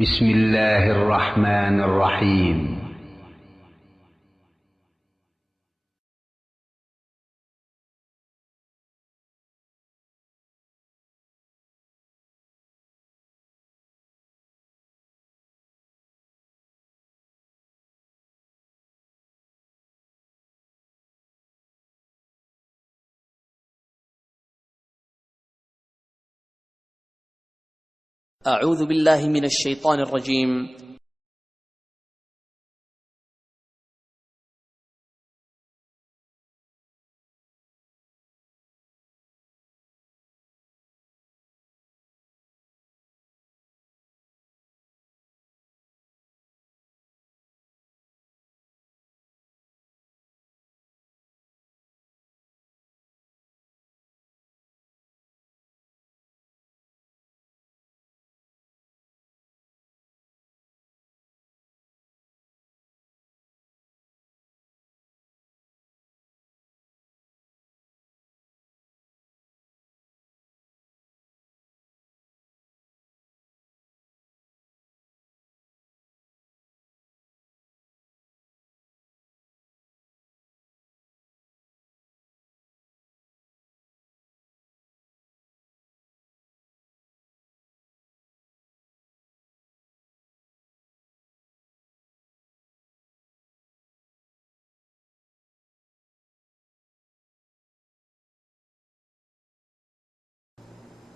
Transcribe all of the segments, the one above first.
بسم الله الرحمن الرحيم. أعوذ بالله من الشيطان الرجيم.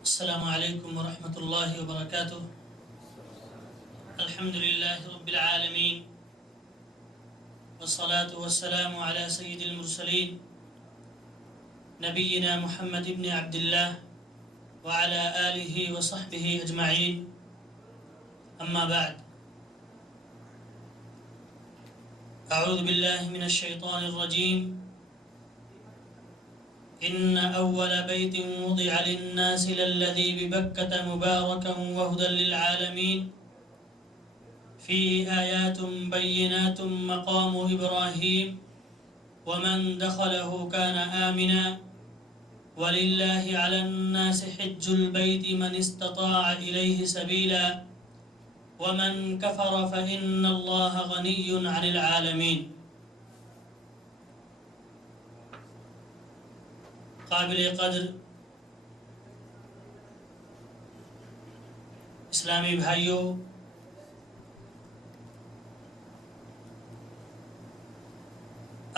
السلام علیکم ورحمۃ اللہ وبرکاتہ. الحمد للہ رب العالمین والصلاة والسلام على سید المرسلین نبینا محمد بن عبد اللہ وعلى آلہ وصحبہ اجمعین. اما بعد، اعوذ باللہ من الشیطان الرجیم. إن أول بيت وضع للناس للذي ببكة مباركا وهدى للعالمين فيه آيات بينات مقام إبراهيم ومن دخله كان آمنا ولله على الناس حج البيت من استطاع إليه سبيلا ومن كفر فإن الله غني عن العالمين. قابل قدر اسلامی بھائیوں،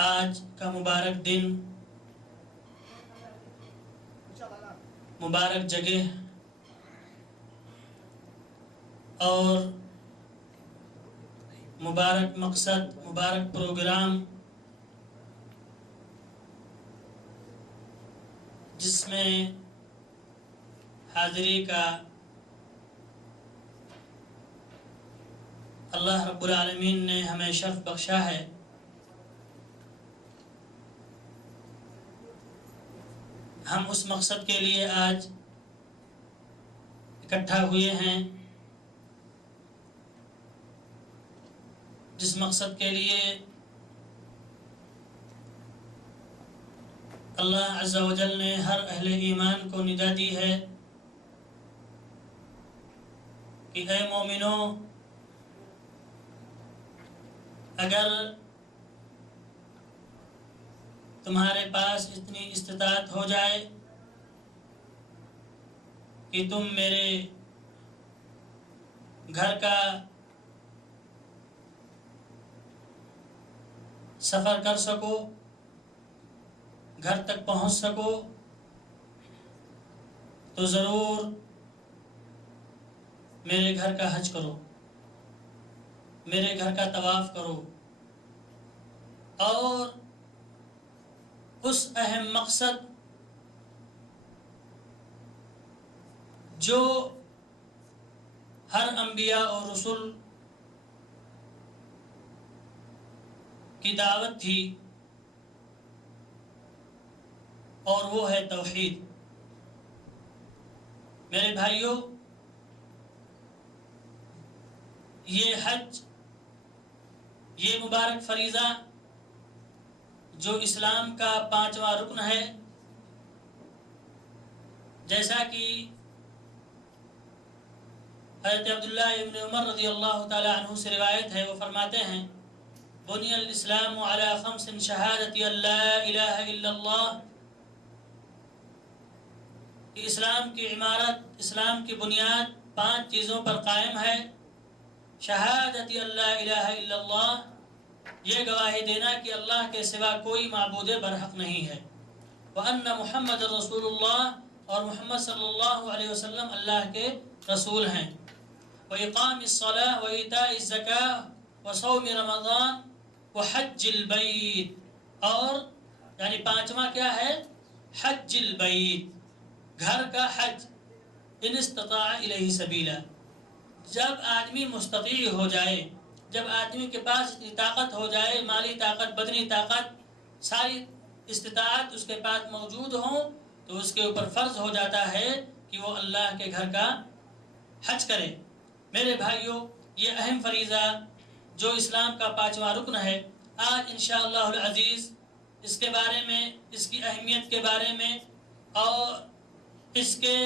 آج کا مبارک دن، مبارک جگہ اور مبارک مقصد، مبارک پروگرام، جس میں حاضری کا اللہ رب العالمین نے ہمیں شرف بخشا ہے. ہم اس مقصد کے لیے آج اکٹھا ہوئے ہیں جس مقصد کے لیے اللہ عز و جل نے ہر اہل ایمان کو ندا دی ہے کہ اے مومنوں، اگر تمہارے پاس اتنی استطاعت ہو جائے کہ تم میرے گھر کا سفر کر سکو، گھر تک پہنچ سکو، تو ضرور میرے گھر کا حج کرو، میرے گھر کا طواف کرو، اور اس اہم مقصد جو ہر انبیاء اور رسول کی دعوت تھی، اور وہ ہے توحید. میرے بھائیوں، یہ حج، یہ مبارک فریضہ جو اسلام کا 5واں رکن ہے، جیسا کہ حضرت عبداللہ ابن عمر رضی اللہ تعالی عنہ سے روایت ہے، وہ فرماتے ہیں بنی الاسلام علی خمس شہادت ان لا الہ الا اللہ، کہ اسلام کی عمارت، اسلام کی بنیاد 5 چیزوں پر قائم ہے۔ شہادت ان لا الہ الا اللہ، یہ گواہی دینا کہ اللہ کے سوا کوئی معبود برحق نہیں ہے، وَأَنَّ محمد رسول اللہ، اور محمد صلی اللہ علیہ وسلم اللہ کے رسول ہیں، وَإِقَامِ الصَّلَاةِ وَإِيتَاءِ الزَّكَاةِ وَصَوْمِ رمضان وَحَجِّ الْبَيْتِ، اور یعنی 5واں کیا ہے؟ حج البیت، گھر کا حج، ان استطاع الیہ سبیلا، جب آدمی مستطیع ہو جائے، جب آدمی کے پاس اتنی طاقت ہو جائے، مالی طاقت، بدنی طاقت، ساری استطاعت اس کے پاس موجود ہوں، تو اس کے اوپر فرض ہو جاتا ہے کہ وہ اللہ کے گھر کا حج کرے۔ میرے بھائیوں، یہ اہم فریضہ جو اسلام کا 5واں رکن ہے، آج انشاءاللہ العزیز اس کے بارے میں، اس کی اہمیت کے بارے میں اور اس کے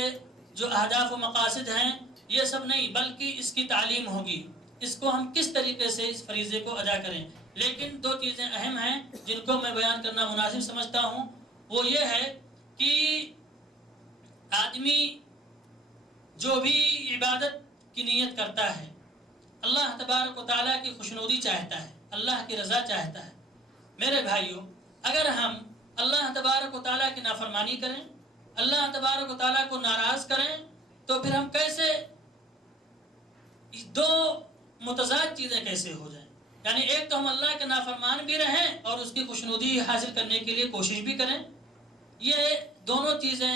جو اہداف و مقاصد ہیں، یہ سب نہیں بلکہ اس کی تعلیم ہوگی، اس کو ہم کس طریقے سے اس فریضے کو ادا کریں۔ لیکن 2 چیزیں اہم ہیں جن کو میں بیان کرنا مناسب سمجھتا ہوں، وہ یہ ہے کہ آدمی جو بھی عبادت کی نیت کرتا ہے، اللہ تبارک و تعالیٰ کی خوشنودی چاہتا ہے، اللہ کی رضا چاہتا ہے۔ میرے بھائیوں، اگر ہم اللہ تبارک و تعالیٰ کی نافرمانی کریں، اللہ تبارک و تعالیٰ کو ناراض کریں، تو پھر ہم کیسے 2 متضاد چیزیں کیسے ہو جائیں؟ یعنی ایک تو ہم اللہ کے نافرمان بھی رہیں اور اس کی خوشنودی حاصل کرنے کے لیے کوشش بھی کریں، یہ دونوں چیزیں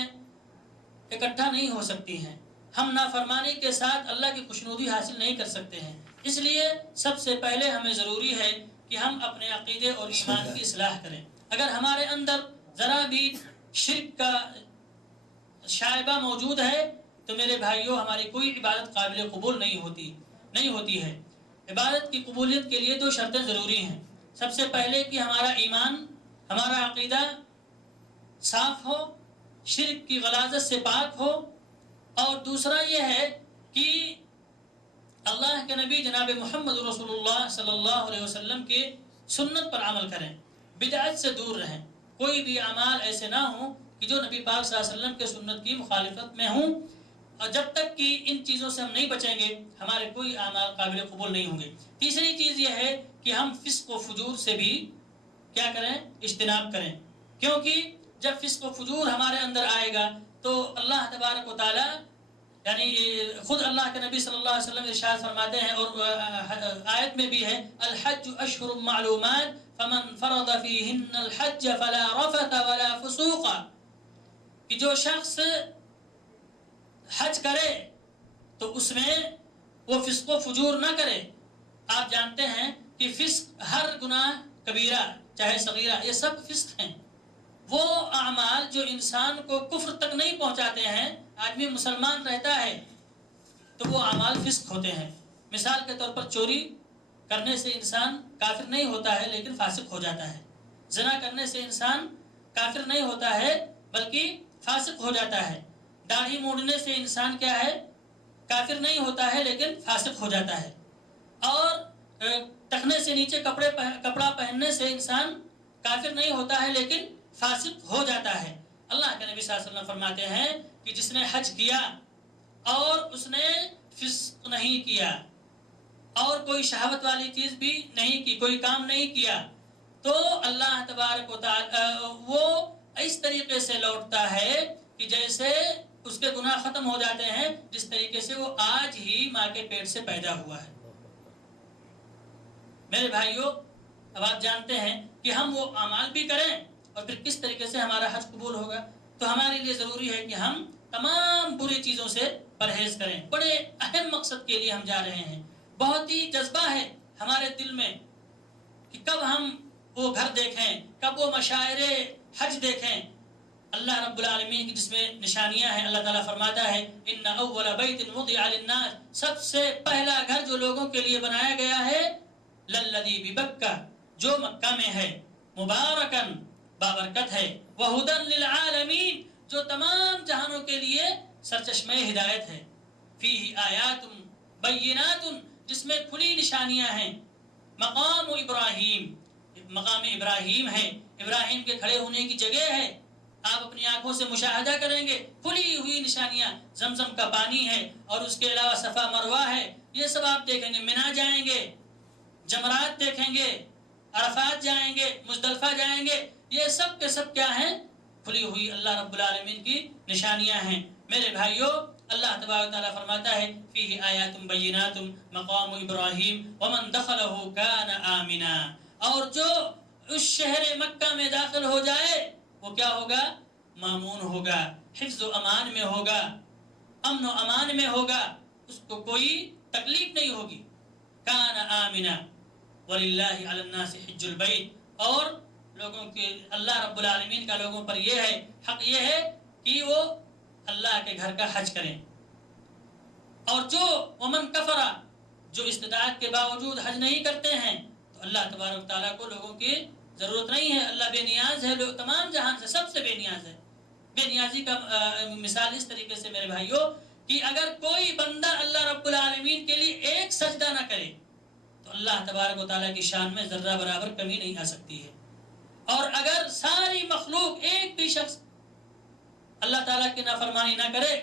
اکٹھا نہیں ہو سکتی ہیں۔ ہم نافرمانی کے ساتھ اللہ کی خوشنودی حاصل نہیں کر سکتے ہیں۔ اس لیے سب سے پہلے ہمیں ضروری ہے کہ ہم اپنے عقیدے اور ایمان کی اصلاح کریں۔ اگر ہمارے اندر ذرا بھی شرک کا شائبہ موجود ہے تو میرے بھائیوں، ہماری کوئی عبادت قابل قبول نہیں ہوتی ہے۔ عبادت کی قبولیت کے لیے 2 شرطیں ضروری ہیں۔ سب سے پہلے کہ ہمارا ایمان، ہمارا عقیدہ صاف ہو، شرک کی غلاظت سے پاک ہو، اور دوسرا یہ ہے کہ اللہ کے نبی جناب محمد رسول اللہ صلی اللہ علیہ وسلم کے سنت پر عمل کریں، بدعت سے دور رہیں۔ کوئی بھی اعمال ایسے نہ ہوں کہ جو نبی پاک صلی اللہ علیہ وسلم کے سنت کی مخالفت میں ہوں، اور جب تک کہ ان چیزوں سے ہم نہیں بچیں گے، ہمارے کوئی اعمال قابل قبول نہیں ہوں گے۔ تیسری چیز یہ ہے کہ ہم فسق و فجور سے بھی کیا کریں؟ اجتناب کریں، کیونکہ جب فسق و فجور ہمارے اندر آئے گا تو اللہ تبارک و تعالی، یعنی خود اللہ کے نبی صلی اللہ علیہ وسلم ارشاد فرماتے ہیں، اور آیت میں بھی ہے، الحج اشہر معلومات فمن فرض فیہن الحج فلا رفث ولا فسوق، کہ جو شخص حج کرے تو اس میں وہ فسق و فجور نہ کرے۔ آپ جانتے ہیں کہ فسق، ہر گناہ کبیرہ چاہے صغیرہ، یہ سب فسق ہیں۔ وہ اعمال جو انسان کو کفر تک نہیں پہنچاتے ہیں، آدمی مسلمان رہتا ہے تو وہ اعمال فسق ہوتے ہیں۔ مثال کے طور پر چوری کرنے سے انسان کافر نہیں ہوتا ہے لیکن فاسق ہو جاتا ہے۔ زنا کرنے سے انسان کافر نہیں ہوتا ہے بلکہ فاسق ہو جاتا ہے۔ داڑھی موڑنے سے انسان کیا ہے؟ کافر نہیں ہوتا ہے لیکن فاسق ہو جاتا ہے۔ اور ٹخنے سے نیچے کپڑا پہننے سے انسان کافر نہیں ہوتا ہے لیکن فاسق ہو جاتا ہے۔ اللہ کے نبی صلی اللہ علیہ وسلم فرماتے ہیں کہ جس نے حج کیا اور اس نے فسق نہیں کیا اور کوئی شہوت والی چیز بھی نہیں کی، کوئی کام نہیں کیا، تو اللہ تبارک و تعالی وہ اس طریقے سے لوٹتا ہے کہ جیسے اس کے گناہ ختم ہو جاتے ہیں جس طریقے سے وہ آج ہی ماں کے پیٹ سے پیدا ہوا ہے۔ میرے بھائیوں، اب آپ جانتے ہیں کہ ہم وہ اعمال بھی کریں اور پھر کس طریقے سے ہمارا حج قبول ہوگا۔ تو ہمارے لیے ضروری ہے کہ ہم تمام بری چیزوں سے پرہیز کریں۔ بڑے اہم مقصد کے لیے ہم جا رہے ہیں۔ بہت ہی جذبہ ہے ہمارے دل میں کہ کب ہم وہ گھر دیکھیں، کب وہ مشاعر حج دیکھیں۔ اللہ رب العالمین کی جس میں نشانیاں ہیں، اللہ تعالیٰ فرماتا ہے ان اول بیت وضع للناس، سب سے پہلا گھر جو لوگوں کے لیے بنایا گیا ہے، للذی ببکہ، جو مکہ میں ہے، مبارکن، بابرکت ہے، وہدی للعالمین، جو تمام جہانوں کے لیے سرچشمہ ہدایت ہے، فیہ آیات بینات، جس میں کھلی نشانیاں ہیں. مقام ابراہیم، مقام ابراہیم ہے، ابراہیم کے کھڑے ہونے کی جگہ ہے. آپ اپنی آنکھوں سے مشاہدہ کریں گے، کھلی ہوئی نشانیاں، زمزم کا پانی ہے، اور اس کے علاوہ صفا مروہ ہے. یہ سب آپ دیکھیں گے. منا جائیں گے، جمرات دیکھیں گے، عرفات جائیں گے، مزدلفہ جائیں گے. یہ سب کے سب کیا ہیں؟ کھلی ہوئی اللہ رب العالمین کی نشانیاں ہیں. میرے بھائیوں، اللہ تبارک تعالیٰ فرماتا ہے فیہ آیات بینات مقام ابراہیم ومن دخلہ کان آمنا. اور جو اس شہر مکہ میں داخل ہو جائے وہ کیا ہوگا؟ مامون ہوگا، حفظ و امان میں ہوگا، امن و امان میں ہوگا، اس کو کوئی تکلیف نہیں ہوگی. کان آمنا وللہ علی الناس حج البیت. اور لوگوں کے اللہ رب العالمین کا لوگوں پر یہ ہے، حق یہ ہے کہ وہ اللہ کے گھر کا حج کریں. اور جو ومن کفرا، جو استطاعت کے باوجود حج نہیں کرتے ہیں، تو اللہ تبارک تعالیٰ کو لوگوں کی ضرورت نہیں ہے. اللہ بے نیاز ہے، لوگ تمام جہان سے سب سے بے نیاز ہے. بے نیازی کا مثال اس طریقے سے میرے بھائیوں کہ اگر کوئی بندہ اللہ رب العالمین کے لیے ایک سجدہ نہ کرے تو اللہ تبارک و تعالیٰ کی شان میں ذرہ برابر کمی نہیں آ سکتی ہے. اور اگر ساری مخلوق ایک بھی شخص اللہ تعالیٰ کی نافرمانی نہ کرے،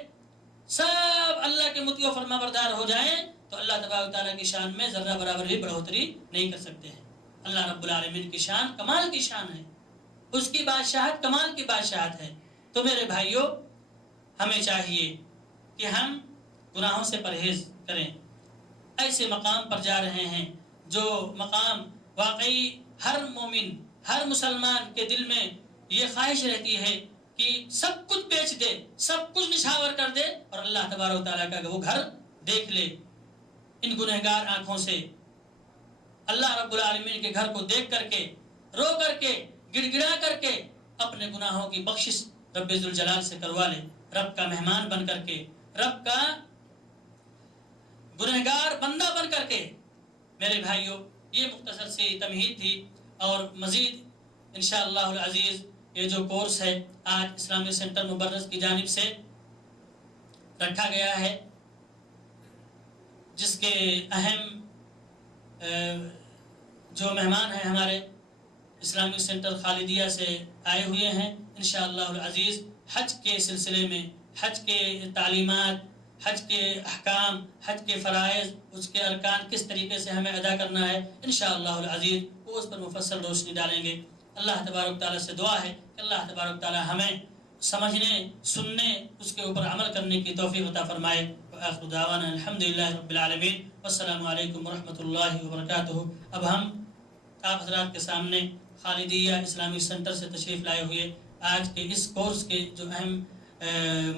سب اللہ کے مطیع و فرما بردار ہو جائیں، تو اللہ تبارک تعالیٰ کی شان میں ذرہ برابر بھی بڑھوتری نہیں کر سکتے ہیں. اللہ رب العالمین کی شان کمال کی شان ہے، اس کی بادشاہت کمال کی بادشاہت ہے. تو میرے بھائیوں، ہمیں چاہیے کہ ہم گناہوں سے پرہیز کریں. ایسے مقام پر جا رہے ہیں جو مقام واقعی ہر مومن، ہر مسلمان کے دل میں یہ خواہش رہتی ہے کہ سب کچھ بیچ دے، سب کچھ نچھاور کر دے اور اللہ تبارک و تعالیٰ کا وہ گھر دیکھ لے. ان گنہگار آنکھوں سے اللہ رب العالمین کے گھر کو دیکھ کر کے، رو کر کے، گڑ گڑا کر کے اپنے گناہوں کی بخشش رب ذوالجلال سے کروا لے. رب کا مہمان بن کر کے، رب کا گنہگار بندہ بن کر کے. میرے بھائیوں، یہ مختصر سی تمہید تھی، اور مزید انشاءاللہ العزیز یہ جو کورس ہے آج اسلامی سینٹر مبرز کی جانب سے رکھا گیا ہے، جس کے اہم جو مہمان ہیں ہمارے اسلامی سینٹر خالدیہ سے آئے ہوئے ہیں. انشاءاللہ العزیز حج کے سلسلے میں، حج کے تعلیمات، حج کے احکام، حج کے فرائض، اس کے ارکان کس طریقے سے ہمیں ادا کرنا ہے، انشاءاللہ العزیز وہ اس پر مفصل روشنی ڈالیں گے. اللہ تبارک تعالیٰ سے دعا ہے کہ اللہ تبارک تعالیٰ ہمیں سمجھنے، سننے، اس کے اوپر عمل کرنے کی توفیق عطا فرمائے. وآخر دعوانا الحمدللہ رب العالمین، والسلام علیکم ورحمۃ اللہ وبرکاتہ. اب ہم آپ حضرات کے سامنے خالدیہ اسلامی سینٹر سے تشریف لائے ہوئے آج کے اس کورس کے جو اہم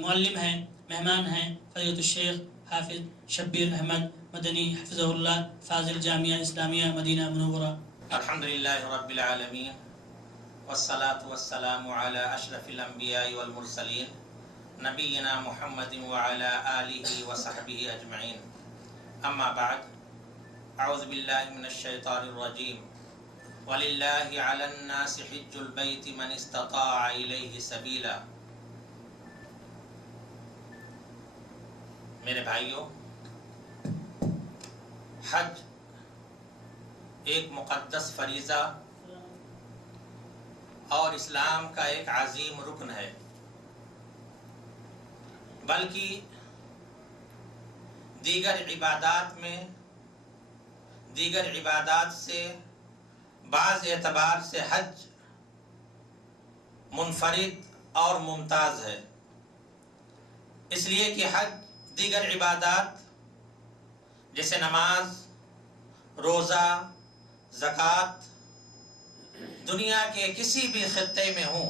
معلم ہیں، مہمان ہیں، فضیلۃ الشیخ حافظ شبیر احمد مدنی حفظہ اللہ، فاضل جامعہ اسلامیہ مدینہ منورہ. الحمدللہ رب العالمین، والصلاة والسلام علی اشرف الانبیاء والمرسلین، نبینا محمد وعلی آلہ وصحبہ اجمعین. اما بعد، اعوذ باللہ من الشیطان الرجیم. وَلِلَّهِ عَلَى النَّاسِ حِجُّ الْبَيْتِ مَنِ اسْتَطَاعَ إِلَيْهِ سَبِيلًا. میرے بھائیوں، حج ایک مقدس فریضہ اور اسلام کا ایک عظیم رکن ہے، بلکہ دیگر عبادات سے بعض اعتبار سے حج منفرد اور ممتاز ہے. اس لیے کہ حج دیگر عبادات جیسے نماز، روزہ، زکوٰۃ دنیا کے کسی بھی خطے میں ہوں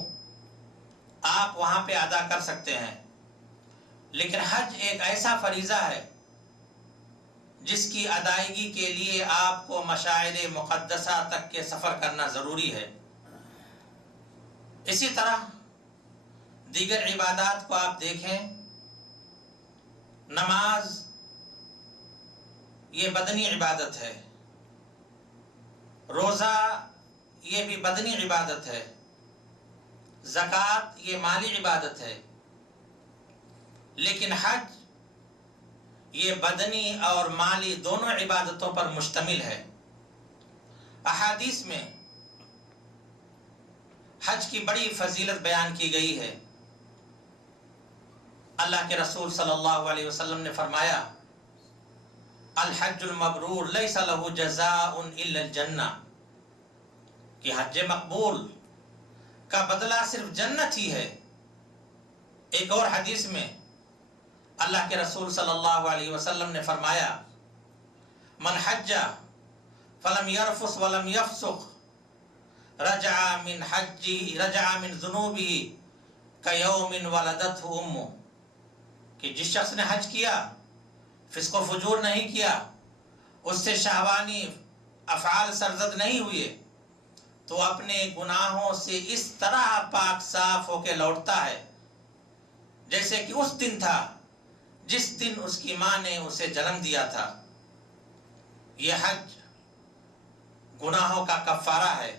آپ وہاں پہ ادا کر سکتے ہیں، لیکن حج ایک ایسا فریضہ ہے جس کی ادائیگی کے لیے آپ کو مشاعر مقدسہ تک کے سفر کرنا ضروری ہے. اسی طرح دیگر عبادات کو آپ دیکھیں، نماز یہ بدنی عبادت ہے، روزہ یہ بھی بدنی عبادت ہے، زکوٰۃ یہ مالی عبادت ہے، لیکن حج یہ بدنی اور مالی دونوں عبادتوں پر مشتمل ہے۔ احادیث میں حج کی بڑی فضیلت بیان کی گئی ہے۔ اللہ کے رسول صلی اللہ علیہ وسلم نے فرمایا الحج المبرور لیس له جزاء الا الجنہ، کہ حج مقبول کا بدلہ صرف جنت ہی ہے۔ ایک اور حدیث میں اللہ کے رسول صلی اللہ علیہ وسلم نے فرمایا من حج فلم يرفث ولم يفسق رجع من ذنوبه كيوم ولدته امه، کہ جس شخص نے حج کیا، فسق و فجور نہیں کیا، اس سے شہوانی افعال سرزد نہیں ہوئے، تو اپنے گناہوں سے اس طرح پاک صاف ہو کے لوٹتا ہے جیسے کہ اس دن تھا جس دن اس کی ماں نے اسے جنم دیا تھا۔ یہ حج گناہوں کا کفارہ ہے۔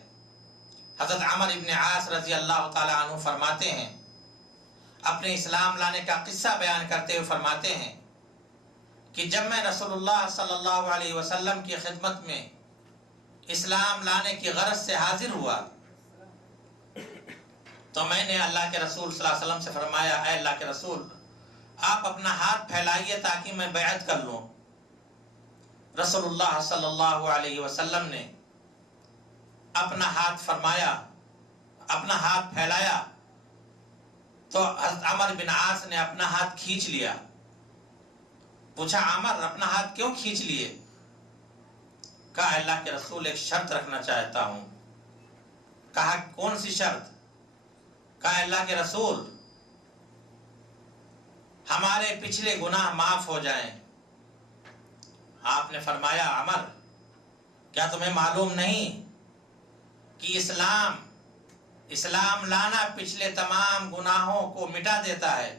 حضرت عمر ابن عاص رضی اللہ تعالی عنہ فرماتے ہیں، اپنے اسلام لانے کا قصہ بیان کرتے ہوئے فرماتے ہیں کہ جب میں رسول اللہ صلی اللہ علیہ وسلم کی خدمت میں اسلام لانے کی غرض سے حاضر ہوا تو میں نے اللہ کے رسول صلی اللہ علیہ وسلم سے فرمایا اے اللہ کے رسول، آپ اپنا ہاتھ پھیلائیے تاکہ میں بیعت کر لوں۔ رسول اللہ صلی اللہ علیہ وسلم نے اپنا ہاتھ فرمایا، اپنا ہاتھ پھیلایا تو حضرت عمر بن عاص نے اپنا ہاتھ کھینچ لیا۔ پوچھا عمر اپنا ہاتھ کیوں کھینچ لیے؟ کہا اللہ کے رسول ایک شرط رکھنا چاہتا ہوں۔ کہا کون سی شرط؟ کہا اللہ کے رسول ہمارے پچھلے گناہ معاف ہو جائیں۔ آپ نے فرمایا عمر کیا تمہیں معلوم نہیں کہ اسلام لانا پچھلے تمام گناہوں کو مٹا دیتا ہے؟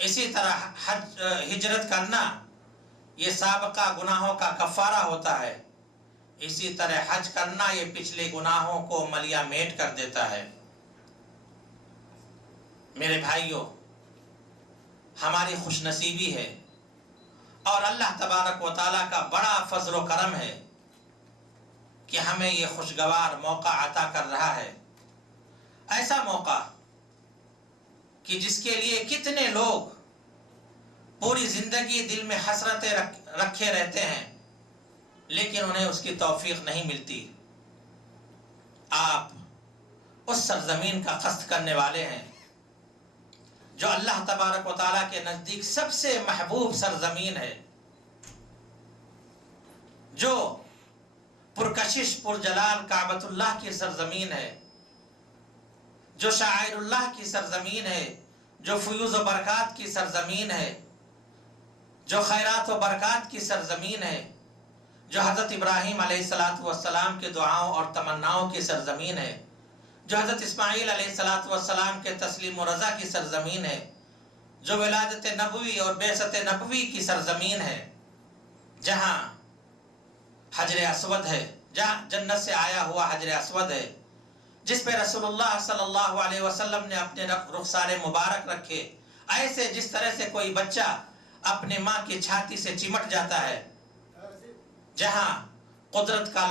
اسی طرح ہجرت کرنا یہ سابقہ گناہوں کا کفارہ ہوتا ہے، اسی طرح حج کرنا یہ پچھلے گناہوں کو ملیا میٹ کر دیتا ہے۔ میرے بھائیوں، ہماری خوش نصیبی ہے اور اللہ تبارک و تعالیٰ کا بڑا فضل و کرم ہے کہ ہمیں یہ خوشگوار موقع عطا کر رہا ہے۔ ایسا موقع کہ جس کے لیے کتنے لوگ پوری زندگی دل میں حسرتیں رکھے رہتے ہیں لیکن انہیں اس کی توفیق نہیں ملتی۔ آپ اس سرزمین کا قصد کرنے والے ہیں جو اللہ تبارک و تعالیٰ کے نزدیک سب سے محبوب سرزمین ہے، جو پرکشش پرجلال کعبۃ اللہ کی سرزمین ہے، جو شعائر اللہ کی سرزمین ہے، جو فیوز و برکات کی سرزمین ہے، جو خیرات و برکات کی سرزمین ہے، جو حضرت ابراہیم علیہ السلام کے دعاؤں اور تمناؤں کی سرزمین ہے، جو حضرت اسماعیل علیہ السلام کے تسلیم و رضا کی سرزمین ہے، جو ولادت نبوی اور بعثت نبوی کی سرزمین ہے، جہاں حجر اسود ہے، جہاں جنت سے آیا ہوا حجر اسود ہے، جس پہ رسول اللہ صلی اللہ علیہ وسلم نے اپنے رخسار مبارک رکھے، ایسے جس طرح سے کوئی بچہ اپنے ماں کی چھاتی سے چمٹ جاتا ہے، جہاں قدرت کا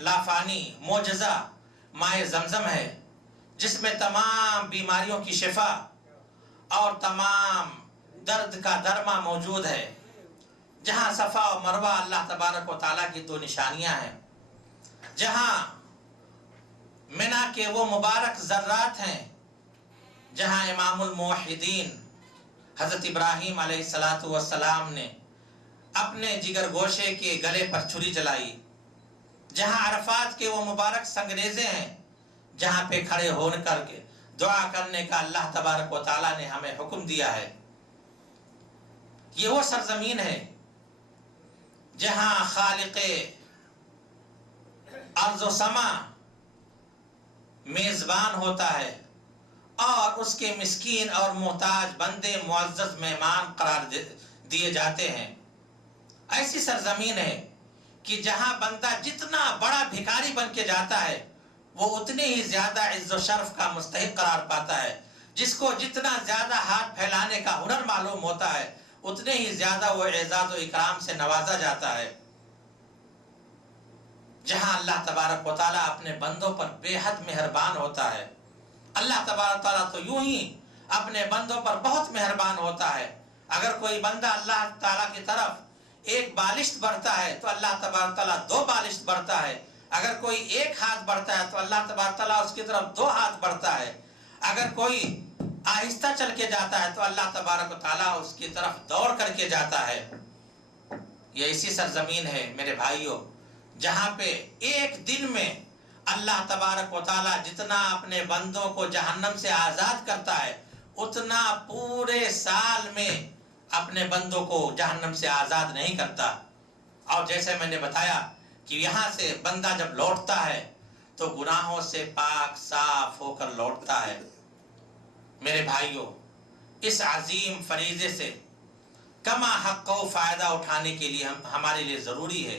لافانی معجزہ مائے زمزم ہے، جس میں تمام بیماریوں کی شفا اور تمام درد کا درما موجود ہے، جہاں صفا و مروہ اللہ تبارک و تعالیٰ کی دو نشانیاں ہیں، جہاں منا کے وہ مبارک ذرات ہیں، جہاں امام الموحدین حضرت ابراہیم علیہ السلام نے اپنے جگر گوشے کے گلے پر چھری چلائی، جہاں عرفات کے وہ مبارک سنگریزے ہیں جہاں پہ کھڑے ہو کر کے دعا کرنے کا اللہ تبارک و تعالیٰ نے ہمیں حکم دیا ہے۔ یہ وہ سرزمین ہے جہاں خالق ارض و سما میزبان ہوتا ہے اور اس کے مسکین اور محتاج بندے معزز مہمان قرار دیے جاتے ہیں۔ ایسی سرزمین ہے کہ جہاں بندہ جتنا بڑا بھکاری بن کے جاتا ہے وہ اتنے ہی زیادہ عز و شرف کا مستحق قرار پاتا ہے، جس کو جتنا زیادہ ہاتھ پھیلانے کا ہنر معلوم ہوتا ہے اتنے ہی زیادہ وہ اعزاز و اکرام سے نوازا جاتا ہے۔ جہاں اللہ تبارک و تعالیٰ اپنے بندوں پر بے حد مہربان ہوتا ہے، اللہ تبارک و تعالیٰ تو یوں ہی اپنے بندوں پر بہت مہربان ہوتا ہے۔ اگر کوئی بندہ اللہ تعالیٰ کی طرف ایک بالشت بڑھتا ہے تو اللہ تبارک و تعالیٰ 2 بالشت بڑھتا ہے۔ اگر کوئی 1 ہاتھ بڑھتا ہے تو اللہ تبارک و تعالیٰ اس کی طرف 2 ہاتھ بڑھتا ہے۔ اگر کوئی آہستہ چل کے جاتا ہے تو اللہ تبارک و تعالیٰ اس کی طرف دوڑ کر کے جاتا ہے۔ یہ اسی سرزمین ہے میرے بھائیوں جہاں پہ ایک دن میں اللہ تبارک و تعالیٰ جتنا اپنے بندوں کو جہنم سے آزاد کرتا ہے اتنا پورے سال میں اپنے بندوں کو جہنم سے آزاد نہیں کرتا۔ اور جیسے میں نے بتایا کہ یہاں سے بندہ جب لوٹتا ہے تو گناہوں سے پاک صاف ہو کر لوٹتا ہے۔ میرے بھائیوں اس عظیم فریضے سے کما حق و فائدہ اٹھانے کے لیے ہمارے لیے ضروری ہے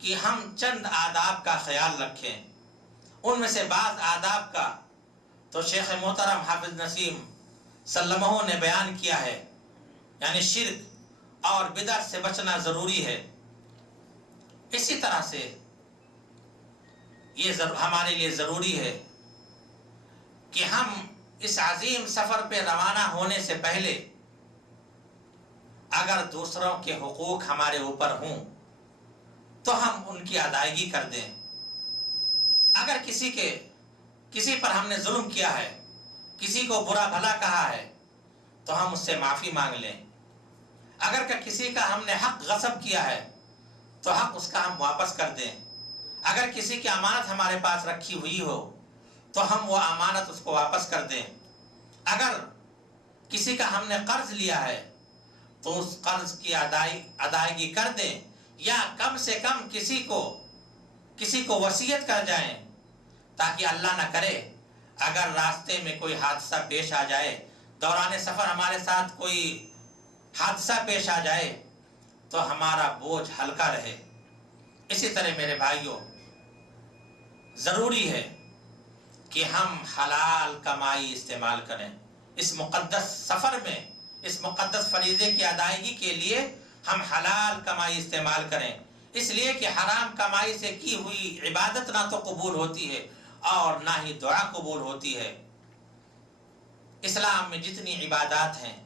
کہ ہم چند آداب کا خیال رکھیں۔ ان میں سے بعض آداب کا تو شیخ محترم حافظ نسیم سلمہ نے بیان کیا ہے، یعنی شرک اور بدعت سے بچنا ضروری ہے۔ اسی طرح سے یہ ہمارے لیے ضروری ہے کہ ہم اس عظیم سفر پہ روانہ ہونے سے پہلے اگر دوسروں کے حقوق ہمارے اوپر ہوں تو ہم ان کی ادائیگی کر دیں۔ اگر کسی پر ہم نے ظلم کیا ہے، کسی کو برا بھلا کہا ہے تو ہم اس سے معافی مانگ لیں۔ اگر کسی کا ہم نے حق غصب کیا ہے تو حق اس کا ہم واپس کر دیں۔ اگر کسی کی امانت ہمارے پاس رکھی ہوئی ہو تو ہم وہ امانت اس کو واپس کر دیں۔ اگر کسی کا ہم نے قرض لیا ہے تو اس قرض کی ادائیگی کر دیں، یا کم سے کم کسی کو وصیت کر جائیں تاکہ اللہ نہ کرے اگر راستے میں کوئی حادثہ پیش آ جائے، دوران سفر ہمارے ساتھ کوئی حادثہ پیش آ جائے تو ہمارا بوجھ ہلکا رہے۔ اسی طرح میرے بھائیوں ضروری ہے کہ ہم حلال کمائی استعمال کریں۔ اس مقدس سفر میں، اس مقدس فریضے کی ادائیگی کے لیے ہم حلال کمائی استعمال کریں، اس لیے کہ حرام کمائی سے کی ہوئی عبادت نہ تو قبول ہوتی ہے اور نہ ہی دعا قبول ہوتی ہے۔ اسلام میں جتنی عبادات ہیں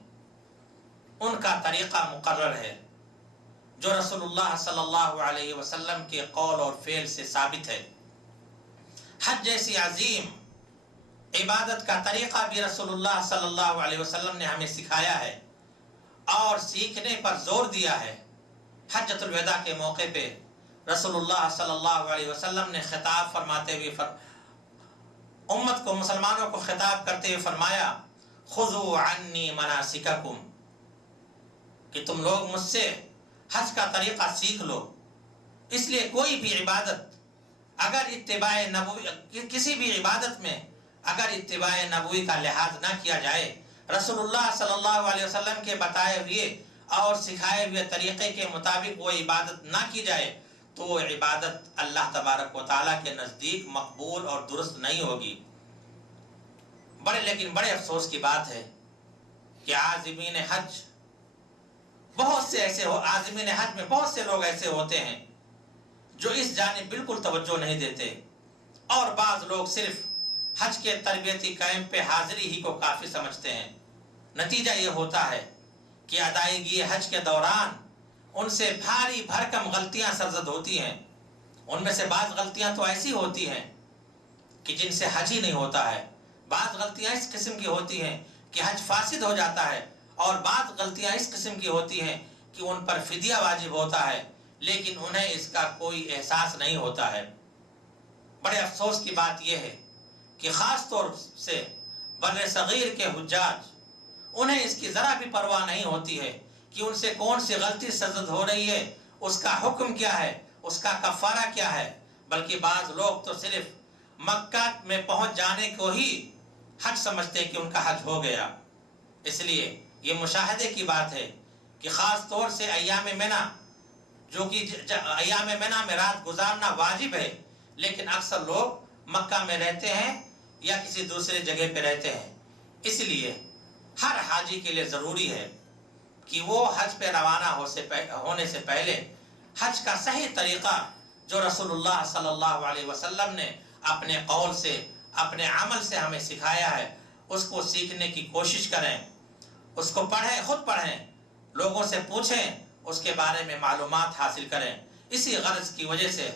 ان کا طریقہ مقرر ہے جو رسول اللہ صلی اللہ علیہ وسلم کے قول اور فعل سے ثابت ہے۔ حج جیسی عظیم عبادت کا طریقہ بھی رسول اللہ صلی اللہ علیہ وسلم نے ہمیں سکھایا ہے اور سیکھنے پر زور دیا ہے۔ حجۃ الوداع کے موقع پہ رسول اللہ صلی اللہ علیہ وسلم نے خطاب فرماتے ہوئے امت کو، مسلمانوں کو خطاب کرتے ہوئے فرمایا خذوا عنی مناسککم، کہ تم لوگ مجھ سے حج کا طریقہ سیکھ لو۔ اس لیے کوئی بھی عبادت اگر اتباع نبوی، کسی بھی عبادت میں اگر اتباع نبوی کا لحاظ نہ کیا جائے، رسول اللہ صلی اللہ علیہ وسلم کے بتائے ہوئے اور سکھائے ہوئے طریقے کے مطابق وہ عبادت نہ کی جائے تو وہ عبادت اللہ تبارک و تعالیٰ کے نزدیک مقبول اور درست نہیں ہوگی۔ لیکن بڑے افسوس کی بات ہے کہ عازمین حج عازمین حج میں بہت سے لوگ ایسے ہوتے ہیں جو اس جانب بالکل توجہ نہیں دیتے، اور بعض لوگ صرف حج کے تربیتی کیمپ پہ حاضری ہی کو کافی سمجھتے ہیں۔ نتیجہ یہ ہوتا ہے کہ ادائیگی حج کے دوران ان سے بھاری بھرکم غلطیاں سرزد ہوتی ہیں۔ ان میں سے بعض غلطیاں تو ایسی ہوتی ہیں کہ جن سے حج ہی نہیں ہوتا ہے، بعض غلطیاں اس قسم کی ہوتی ہیں کہ حج فاسد ہو جاتا ہے، اور بعض غلطیاں اس قسم کی ہوتی ہیں کہ ان پر فدیہ واجب ہوتا ہے لیکن انہیں اس کا کوئی احساس نہیں ہوتا ہے۔ بڑے افسوس کی بات یہ ہے کہ خاص طور سے بر صغیر کے حجاج، انہیں اس کی ذرا بھی پرواہ نہیں ہوتی ہے کہ ان سے کون سی غلطی سرزد ہو رہی ہے، اس کا حکم کیا ہے، اس کا کفارہ کیا ہے، بلکہ بعض لوگ تو صرف مکہ میں پہنچ جانے کو ہی حج سمجھتے کہ ان کا حج ہو گیا۔ اس لیے یہ مشاہدے کی بات ہے کہ خاص طور سے ایام منی، جو کہ ایام منی میں رات گزارنا واجب ہے، لیکن اکثر لوگ مکہ میں رہتے ہیں یا کسی دوسرے جگہ پہ رہتے ہیں۔ اس لیے ہر حاجی کے لیے ضروری ہے کہ وہ حج پہ روانہ ہونے سے پہلے حج کا صحیح طریقہ جو رسول اللہ صلی اللہ علیہ وسلم نے اپنے قول سے اپنے عمل سے ہمیں سکھایا ہے اس کو سیکھنے کی کوشش کریں، اس کو پڑھیں، خود پڑھیں، لوگوں سے پوچھیں، اس کے بارے میں معلومات حاصل کریں۔ اسی غرض کی وجہ سے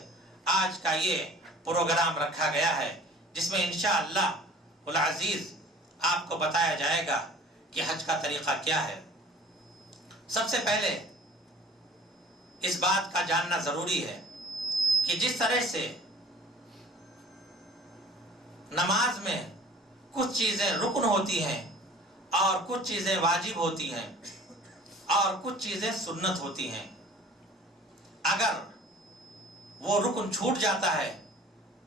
آج کا یہ پروگرام رکھا گیا ہے جس میں انشاءاللہ العزیز آپ کو بتایا جائے گا کہ حج کا طریقہ کیا ہے۔ سب سے پہلے اس بات کا جاننا ضروری ہے کہ جس طرح سے نماز میں کچھ چیزیں رکن ہوتی ہیں اور کچھ چیزیں واجب ہوتی ہیں اور کچھ چیزیں سنت ہوتی ہیں، اگر وہ رکن چھوٹ جاتا ہے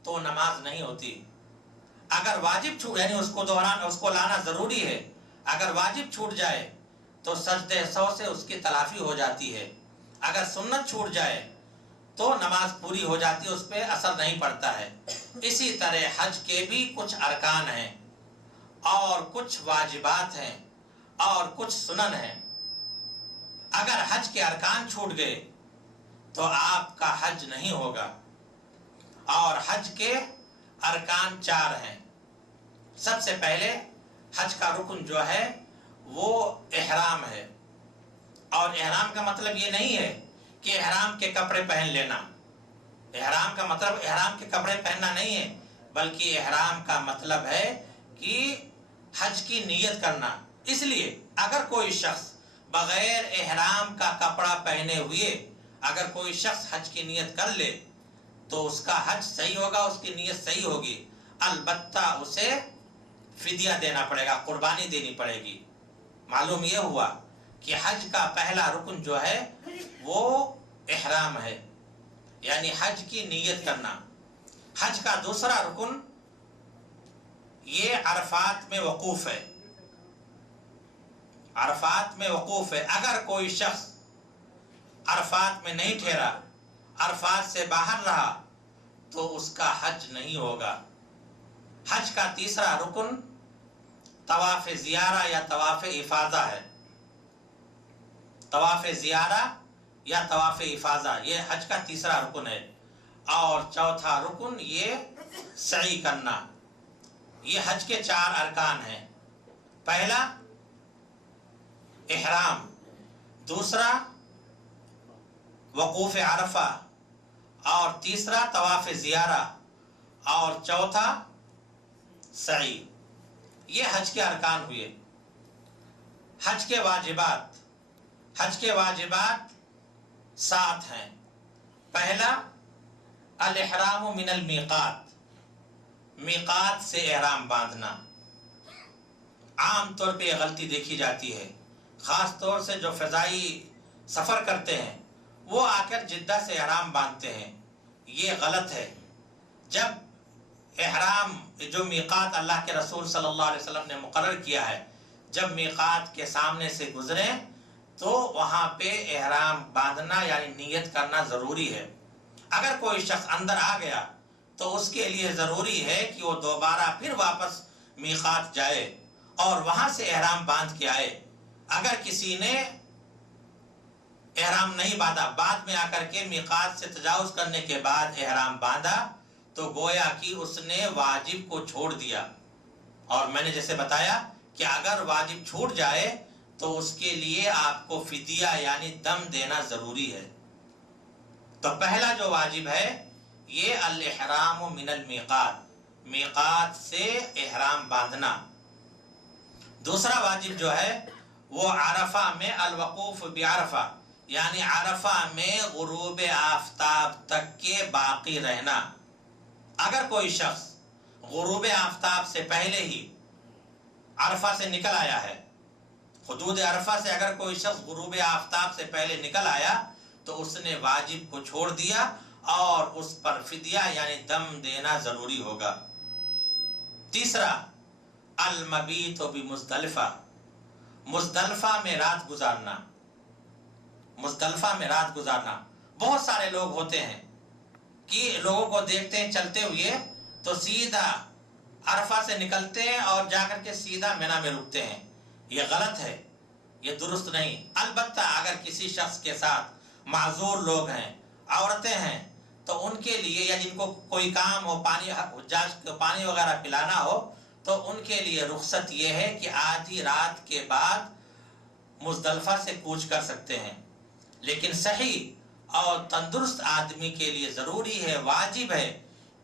تو نماز نہیں ہوتی۔ اگر واجب چھوٹ یعنی اس کو لانا ضروری ہے، اگر واجب چھوٹ جائے تو سجدے سہو سے اس کی تلافی ہو جاتی ہے، اگر سنت چھوٹ جائے تو نماز پوری ہو جاتی ہے، اس پہ اثر نہیں پڑتا ہے۔ اسی طرح حج کے بھی کچھ ارکان ہیں اور کچھ واجبات ہیں اور کچھ سنن ہیں۔ اگر حج کے ارکان چھوٹ گئے تو آپ کا حج نہیں ہوگا، اور حج کے ارکان 4 ہیں۔ سب سے پہلے حج کا رکن جو ہے وہ احرام ہے، اور احرام کا مطلب یہ نہیں ہے کہ احرام کے کپڑے پہن لینا، احرام کا مطلب احرام کے کپڑے پہننا نہیں ہے، بلکہ احرام کا مطلب ہے کہ حج کی نیت کرنا۔ اس لیے اگر کوئی شخص بغیر احرام کا کپڑا پہنے ہوئے اگر کوئی شخص حج کی نیت کر لے تو اس کا حج صحیح ہوگا، اس کی نیت صحیح ہوگی، البتہ اسے فدیہ دینا پڑے گا، قربانی دینی پڑے گی۔ معلوم یہ ہوا کہ حج کا پہلا رکن جو ہے وہ احرام ہے، یعنی حج کی نیت کرنا۔ حج کا دوسرا رکن یہ عرفات میں وقوف ہے، عرفات میں وقوف ہے۔ اگر کوئی شخص عرفات میں نہیں ٹھہرا، عرفات سے باہر رہا، تو اس کا حج نہیں ہوگا۔ حج کا تیسرا رکن طواف زیارہ یا طواف افاضہ ہے، طواف زیارہ یا طواف افاضہ یہ حج کا تیسرا رکن ہے، اور چوتھا رکن یہ سعی کرنا۔ یہ حج کے 4 ارکان ہیں۔ پہلا احرام، دوسرا وقوف عرفہ، اور تیسرا طواف زیارہ، اور چوتھا سعی۔ یہ حج کے ارکان ہوئے۔ حج کے واجبات، حج کے واجبات 7 ہیں۔ پہلا الاحرام من المیقات، میقات سے احرام باندھنا۔ عام طور پہ یہ غلطی دیکھی جاتی ہے، خاص طور سے جو فضائی سفر کرتے ہیں وہ آ کر جدہ سے احرام باندھتے ہیں، یہ غلط ہے۔ جب احرام جو میقات اللہ کے رسول صلی اللہ علیہ وسلم نے مقرر کیا ہے، جب میقات کے سامنے سے گزریں تو وہاں پہ احرام باندھنا یعنی نیت کرنا ضروری ہے۔ اگر کوئی شخص اندر آ گیا تو اس کے لیے ضروری ہے کہ وہ دوبارہ پھر واپس میقات جائے اور وہاں سے احرام باندھ کے آئے۔ اگر کسی نے احرام نہیں باندھا، بعد میں آ کر کے میقات سے تجاوز کرنے کے بعد احرام باندھا، تو گویا کہ اس نے واجب کو چھوڑ دیا۔ اور میں نے جیسے بتایا کہ اگر واجب چھوٹ جائے تو اس کے لیے آپ کو فدیہ یعنی دم دینا ضروری ہے۔ تو پہلا جو واجب ہے یہ الاحرام من المیقات، میقات سے احرام باندھنا۔ دوسرا واجب جو ہے وہ عرفہ میں الوقوف بعرفہ، یعنی عرفہ میں غروب آفتاب تک کے باقی رہنا۔ اگر کوئی شخص غروب آفتاب سے پہلے ہی عرفہ سے نکل آیا ہے، حدود عرفہ سے اگر کوئی شخص غروب آفتاب سے پہلے نکل آیا تو اس نے واجب کو چھوڑ دیا اور اس پر فدیہ یعنی دم دینا ضروری ہوگا۔ تیسرا المبیت بمزدلفہ، مزدلفہ میں رات گزارنا، مزدلفہ میں رات گزارنا۔ بہت سارے لوگ ہوتے ہیں کہ لوگوں کو دیکھتے ہیں چلتے ہوئے تو سیدھا عرفہ سے نکلتے ہیں اور جا کر کے سیدھا مینا میں رکتے ہیں، یہ غلط ہے، یہ درست نہیں۔ البتہ اگر کسی شخص کے ساتھ معذور لوگ ہیں، عورتیں ہیں، تو ان کے لیے، یا جن کو کوئی کام ہو، پانی وغیرہ پلانا ہو، تو ان کے لیے رخصت یہ ہے کہ آدھی رات کے بعد مزدلفہ سے کوچ کر سکتے ہیں۔ لیکن صحیح اور تندرست آدمی کے لیے ضروری ہے، واجب ہے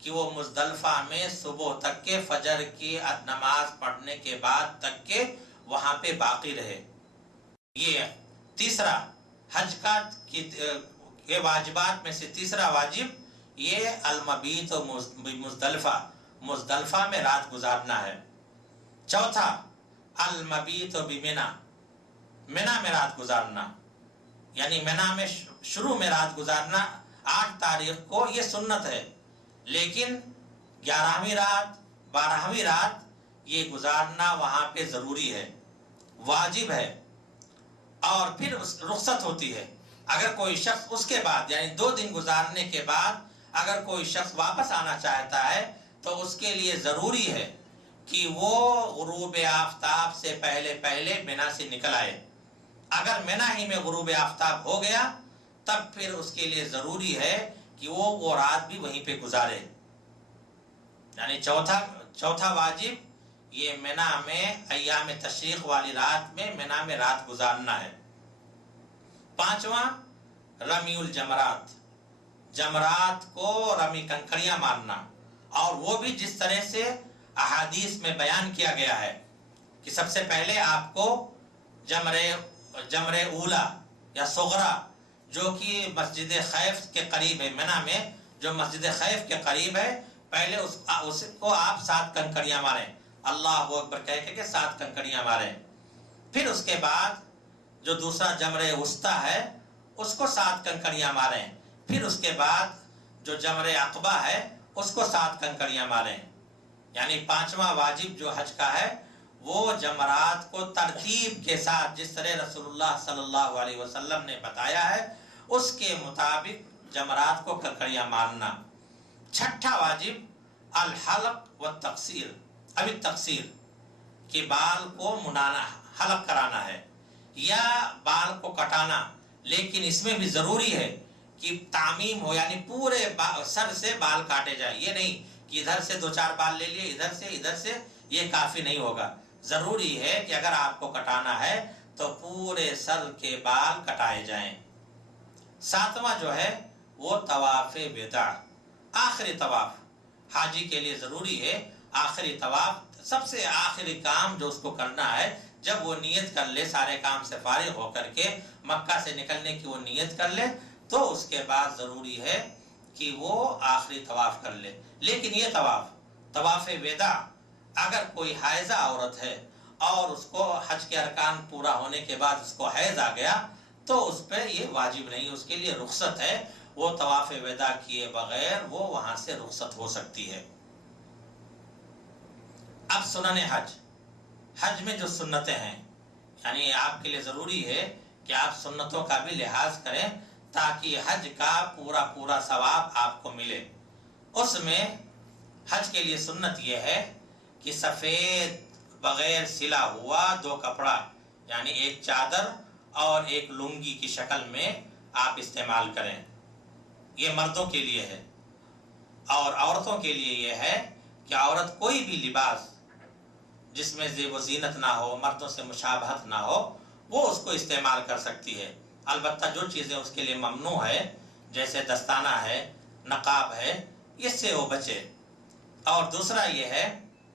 کہ وہ مزدلفہ میں صبح تک کے، فجر کی نماز پڑھنے کے بعد تک کے وہاں پہ باقی رہے۔ یہ تیسرا حج کا کے واجبات میں سے تیسرا واجب یہ المبیت و مزدلفہ میں رات گزارنا ہے۔ چوتھا المبیت بمنا، منا میں رات گزارنا، یعنی منا میں شروع میں رات گزارنا 8 تاریخ کو، یہ سنت ہے، لیکن 11ویں رات 12ویں رات یہ گزارنا وہاں پہ ضروری ہے، واجب ہے۔ اور پھر رخصت ہوتی ہے۔ اگر کوئی شخص اس کے بعد، یعنی 2 دن گزارنے کے بعد اگر کوئی شخص واپس آنا چاہتا ہے تو اس کے لیے ضروری ہے کہ وہ غروب آفتاب سے پہلے منا سے نکل آئے۔ اگر منا ہی میں غروب آفتاب ہو گیا تب پھر اس کے لیے ضروری ہے کہ وہ رات بھی وہیں پہ گزارے۔ یعنی چوتھا واجب یہ منا میں ایام تشریق والی رات میں منا میں رات گزارنا ہے۔ 5واں رمی الجمرات، جمرات کو رمی کنکریاں مارنا، اور وہ بھی جس طرح سے احادیث میں بیان کیا گیا ہے کہ سب سے پہلے آپ کو جمر اولا یا صغرا جو کہ مسجد خیف کے قریب ہے، منا میں جو مسجد خیف کے قریب ہے، پہلے اس کو آپ 7 کنکریاں ماریں، اللہ اکبر کہہ کے 7 کنکریاں ماریں۔ پھر اس کے بعد جو دوسرا جمر وسطیٰ ہے اس کو 7 کنکریاں ماریں۔ پھر اس کے بعد جو جمر عقبہ ہے اس کو 7 کنکریاں ماریں۔ یعنی 5واں واجب جو حج کا ہے وہ جمرات کو ترتیب کے ساتھ، جس طرح رسول اللہ صلی اللہ علیہ وسلم نے بتایا ہے اس کے مطابق جمرات کو کنکریاں مارنا۔ 6واں واجب الحلق والتقصیر، اب التقصیر کہ بال کو منانا، حلق کرانا ہے یا بال کو کٹانا، لیکن اس میں بھی ضروری ہے کہ تعمیم ہو، یعنی پورے سر سے بال کاٹے جائیں۔ یہ نہیں کہ ادھر سے 2-4 بال لے لیے، ادھر سے، یہ کافی نہیں ہوگا۔ ضروری ہے کہ اگر آپ کو کٹانا ہے تو پورے سر کے بال کٹائے جائیں۔ 7واں جو ہے وہ طواف وداع، آخری طواف حاجی کے لیے ضروری ہے۔ آخری طواف سب سے آخری کام جو اس کو کرنا ہے، جب وہ نیت کر لے، سارے کام سے فارغ ہو کر کے مکہ سے نکلنے کی وہ نیت کر لے، تو اس کے بعد ضروری ہے کہ وہ آخری طواف کر لے۔ لیکن یہ طواف وداع، اگر کوئی حائضہ عورت ہے اور اس کو حج کے ارکان پورا ہونے کے بعد اس کو حیض آ گیا تو اس پہ یہ واجب نہیں، اس کے لیے رخصت ہے، وہ طواف وداع کیے بغیر وہ وہاں سے رخصت ہو سکتی ہے۔ اب سنن حج میں جو سنتیں ہیں، یعنی آپ کے لیے ضروری ہے کہ آپ سنتوں کا بھی لحاظ کریں تاکہ حج کا پورا ثواب آپ کو ملے۔ اس میں حج کے لیے سنت یہ ہے کہ سفید بغیر سلا ہوا 2 کپڑا، یعنی ایک چادر اور ایک لنگی کی شکل میں آپ استعمال کریں۔ یہ مردوں کے لیے ہے، اور عورتوں کے لیے یہ ہے کہ عورت کوئی بھی لباس جس میں زیب و زینت نہ ہو، مردوں سے مشابہت نہ ہو، وہ اس کو استعمال کر سکتی ہے۔ البتہ جو چیزیں اس کے لیے ممنوع ہے جیسے دستانہ ہے، نقاب ہے، اس سے وہ بچے۔ اور دوسرا یہ ہے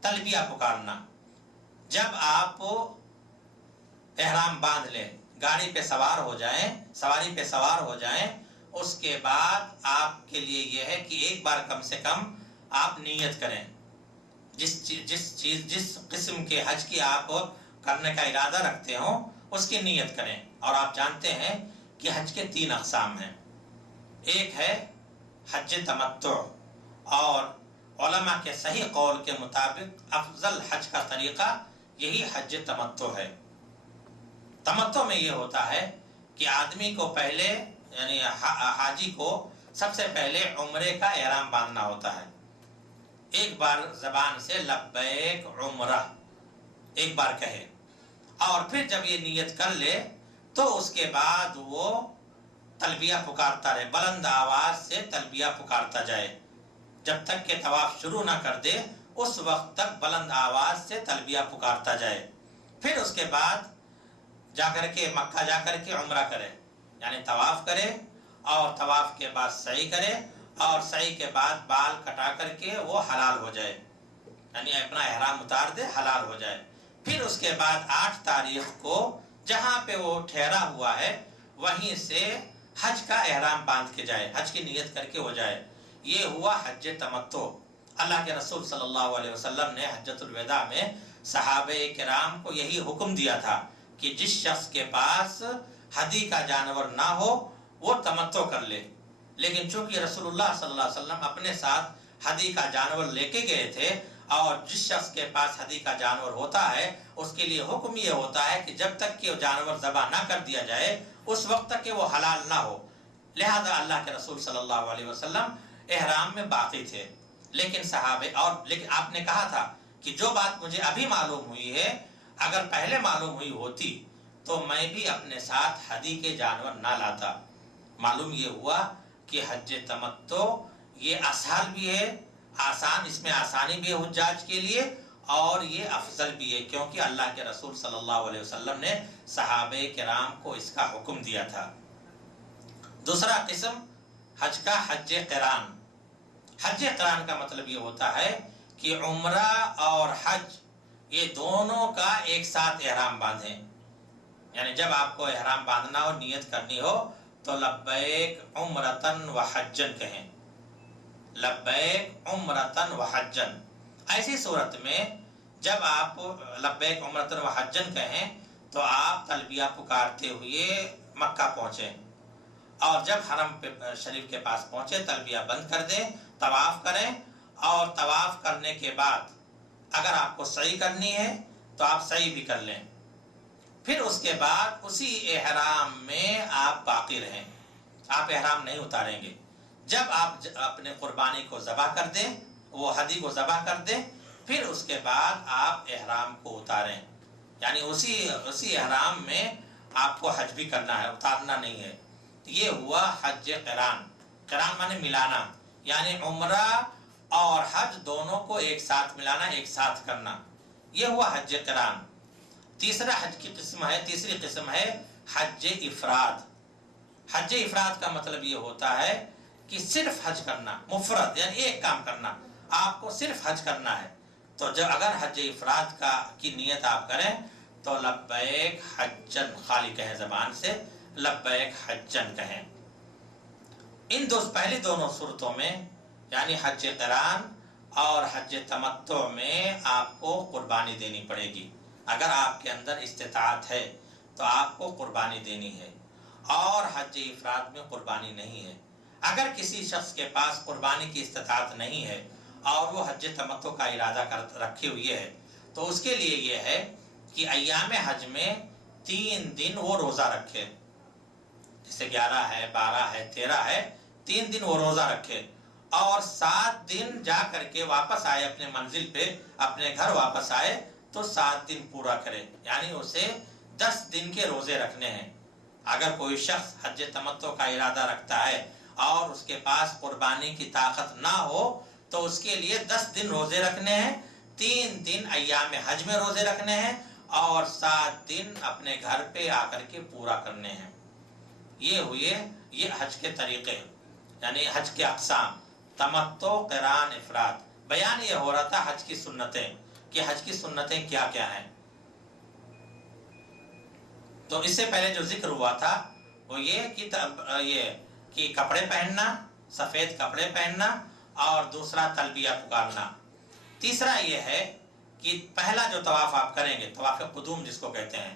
تلبیہ پکارنا۔ جب آپ احرام باندھ لیں، گاڑی پہ سوار ہو جائیں، سواری پہ سوار ہو جائیں، اس کے بعد آپ کے لیے یہ ہے کہ ایک بار کم سے کم آپ نیت کریں، جس قسم کے حج کی آپ کرنے کا ارادہ رکھتے ہوں اس کی نیت کریں۔ اور آپ جانتے ہیں کہ حج کے 3 اقسام ہیں۔ ایک ہے حج تمتع، اور علماء کے صحیح قول کے مطابق افضل حج کا طریقہ یہی حج تمتع ہے۔ تمتع میں یہ ہوتا ہے کہ آدمی کو پہلے، یعنی حاجی کو سب سے پہلے عمرے کا احرام باندھنا ہوتا ہے۔ ایک بار زبان سے لبیک عمرہ ایک بار کہے، اور پھر جب یہ نیت کر لے تو اس کے بعد وہ تلبیہ پکارتا رہے، بلند آواز سے تلبیہ پکارتا جائے، جب تک کہ طواف شروع نہ کر دے اس وقت تک بلند آواز سے تلبیہ پکارتا جائے۔ پھر اس کے بعد جا کر کے مکہ جا کر کے عمرہ کرے، یعنی طواف کرے، اور طواف کے بعد سعی کرے، اور سعی کے بعد بال کٹا کر کے وہ حلال ہو جائے، یعنی اپنا احرام اتار دے، حلال ہو جائے۔ پھر اس کے بعد 8 تاریخ کو جہاں پہ وہ ٹھہرا ہوا ہے وہیں سے حج کا احرام باندھ کے جائے، حج کی نیت کر کے ہو جائے۔ یہ ہوا حج تمتع۔ اللہ کے رسول صلی اللہ علیہ وسلم نے حجۃ الوداع میں صحابہ کرام کو یہی حکم دیا تھا کہ جس شخص کے پاس ہدی کا جانور نہ ہو وہ تمتع کر لے، لیکن چونکہ رسول اللہ صلی اللہ علیہ وسلم اپنے ساتھ ہدی کا جانور لے کے گئے تھے، اور جس شخص کے پاس ہدی کا جانور ہوتا ہے اس کے لیے حکم یہ ہوتا ہے کہ جب تک کہ وہ جانور ذبح نہ کر دیا جائے اس وقت تک کہ وہ حلال نہ ہو، لہذا اللہ کے رسول صلی اللہ علیہ وسلم احرام میں باقی تھے۔ لیکن لیکن آپ نے کہا تھا کہ جو بات مجھے ابھی معلوم ہوئی ہے اگر پہلے معلوم ہوئی ہوتی تو میں بھی اپنے ساتھ ہدی کے جانور نہ لاتا۔ معلوم یہ ہوا کہ حج تمتع یہ اسہل بھی ہے، آسان، اس میں آسانی بھی ہے حجاج کے لیے، اور یہ افضل بھی ہے کیونکہ اللہ کے رسول صلی اللہ علیہ وسلم نے صحابہ کرام کو اس کا حکم دیا تھا۔ دوسرا قسم حج کا حج قران۔ حج قران کا مطلب یہ ہوتا ہے کہ عمرہ اور حج یہ دونوں کا ایک ساتھ احرام باندھیں، یعنی جب آپ کو احرام باندھنا ہو، نیت کرنی ہو تو لبیک عمرتن و حجن کہیں، لبیک عمرتن و حجن۔ ایسی صورت میں جب آپ لبیک عمرتن و حجن کہیں تو آپ تلبیہ پکارتے ہوئے مکہ پہنچیں، اور جب حرم شریف کے پاس پہنچے تلبیہ بند کر دیں، طواف کریں، اور طواف کرنے کے بعد اگر آپ کو سعی کرنی ہے تو آپ سعی بھی کر لیں۔ پھر اس کے بعد اسی احرام میں آپ باقی رہیں، آپ احرام نہیں اتاریں گے۔ جب آپ اپنے قربانی کو ذبح کر دیں، وہ ہدی کو ذبح کر دیں، پھر اس کے بعد آپ احرام کو اتاریں، یعنی اسی احرام میں آپ کو حج بھی کرنا ہے، اتارنا نہیں ہے۔ یہ ہوا حج قران۔ قران مانے ملانا، یعنی عمرہ اور حج دونوں کو ایک ساتھ ملانا، ایک ساتھ کرنا، یہ ہوا حج قران۔ تیسری قسم ہے حج افراد۔ حج افراد کا مطلب یہ ہوتا ہے کہ صرف حج کرنا، مفرد یعنی ایک کام کرنا، آپ کو صرف حج کرنا ہے۔ تو جب اگر حج افراد کی نیت آپ کریں تو لبیک حجن خالی کہیں، زبان سے لبیک حجن کہیں۔ ان پہلی دونوں صورتوں میں یعنی حج قران اور حج تمتع میں آپ کو قربانی دینی پڑے گی۔ اگر آپ کے اندر استطاعت ہے تو آپ کو قربانی دینی ہے، اور حج افراد میں قربانی نہیں ہے۔ اگر کسی شخص کے پاس قربانی کی استطاعت نہیں ہے اور وہ حج تمتع کا ارادہ رکھے ہوئے ہے تو اس کے لیے یہ ہے کہ ایام حج میں 3 دن وہ روزہ رکھے، جیسے 11 ہے، 12 ہے، 13 ہے، 3 دن وہ روزہ رکھے، اور 7 دن جا کر کے واپس آئے اپنے منزل پہ، اپنے گھر واپس آئے تو 7 دن پورا کرے، یعنی اسے 10 دن کے روزے رکھنے ہیں۔ اگر کوئی شخص حج تمتع کا ارادہ رکھتا ہے اور اس کے پاس قربانی کی طاقت نہ ہو تو اس کے لیے 10 دن روزے رکھنے ہیں، 3 دن ایام حج میں روزے رکھنے ہیں، اور 7 دن اپنے گھر پہ آ کر کے پورا کرنے ہیں۔ یہ ہوئے یہ حج کے طریقے، یعنی حج کے اقسام، تمتع، قران، افراد۔ بیان یہ ہو رہا تھا حج کی سنتیں، کہ حج کی سنتیں کیا کیا ہیں۔ تو اس سے پہلے جو ذکر ہوا تھا وہ یہ کہ کپڑے پہننا، سفید کپڑے پہننا، اور دوسرا تلبیہ پکارنا۔ تیسرا یہ ہے کہ پہلا جو طواف آپ کریں گے، طواف قدوم جس کو کہتے ہیں،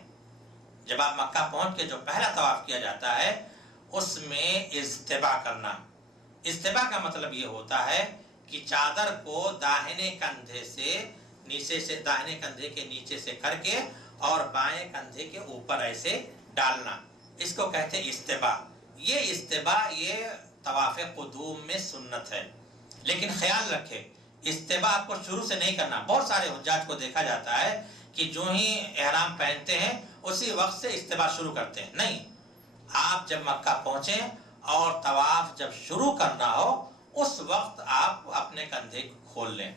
جب آپ مکہ پہنچ کے جو پہلا طواف کیا جاتا ہے اس میں اجتباء کرنا۔ اجتباء کا مطلب یہ ہوتا ہے کہ چادر کو داہنے کندھے کے نیچے سے کر کے اور بائیں کندھے کے اوپر ایسے ڈالنا، اس کو کہتے ہیں اجتباء۔ یہ اجتباء یہ طواف قدوم میں سنت ہے، لیکن خیال رکھے اجتباء آپ کو شروع سے نہیں کرنا۔ بہت سارے حجاج کو دیکھا جاتا ہے کہ جو ہی احرام پہنتے ہیں اسی وقت سے استباء شروع کرتے ہیں، نہیں، آپ جب مکہ پہنچیں اور طواف جب شروع کرنا ہو اس وقت آپ اپنے کندھے کھول لیں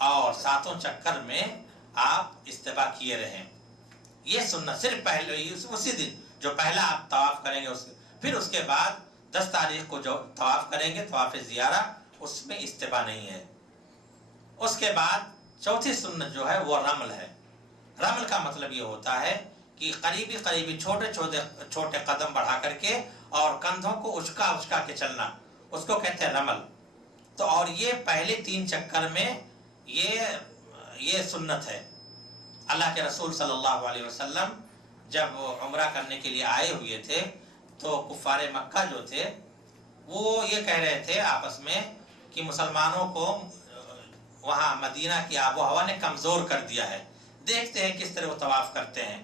اور 7 چکر میں آپ استباء کیے رہیں۔ یہ سنت صرف پہلے اسی دن جو پہلا آپ طواف کریں گے پھر اس کے بعد 10 تاریخ کو جو طواف کریں گے طواف زیارہ، اس میں استباء نہیں ہے۔ اس کے بعد چوتھی سنت جو ہے وہ رمل ہے۔ رمل کا مطلب یہ ہوتا ہے کہ قریبی چھوٹے قدم بڑھا کر کے اور کندھوں کو اچکا کے چلنا، اس کو کہتے ہیں رمل۔ تو اور یہ پہلے 3 چکر میں یہ سنت ہے۔ اللہ کے رسول صلی اللہ علیہ وسلم جب عمرہ کرنے کے لیے آئے ہوئے تھے تو کفار مکہ جو تھے وہ یہ کہہ رہے تھے آپس میں کہ مسلمانوں کو وہاں مدینہ کی آب و ہوا نے کمزور کر دیا ہے، دیکھتے ہیں کس طرح وہ طواف کرتے ہیں۔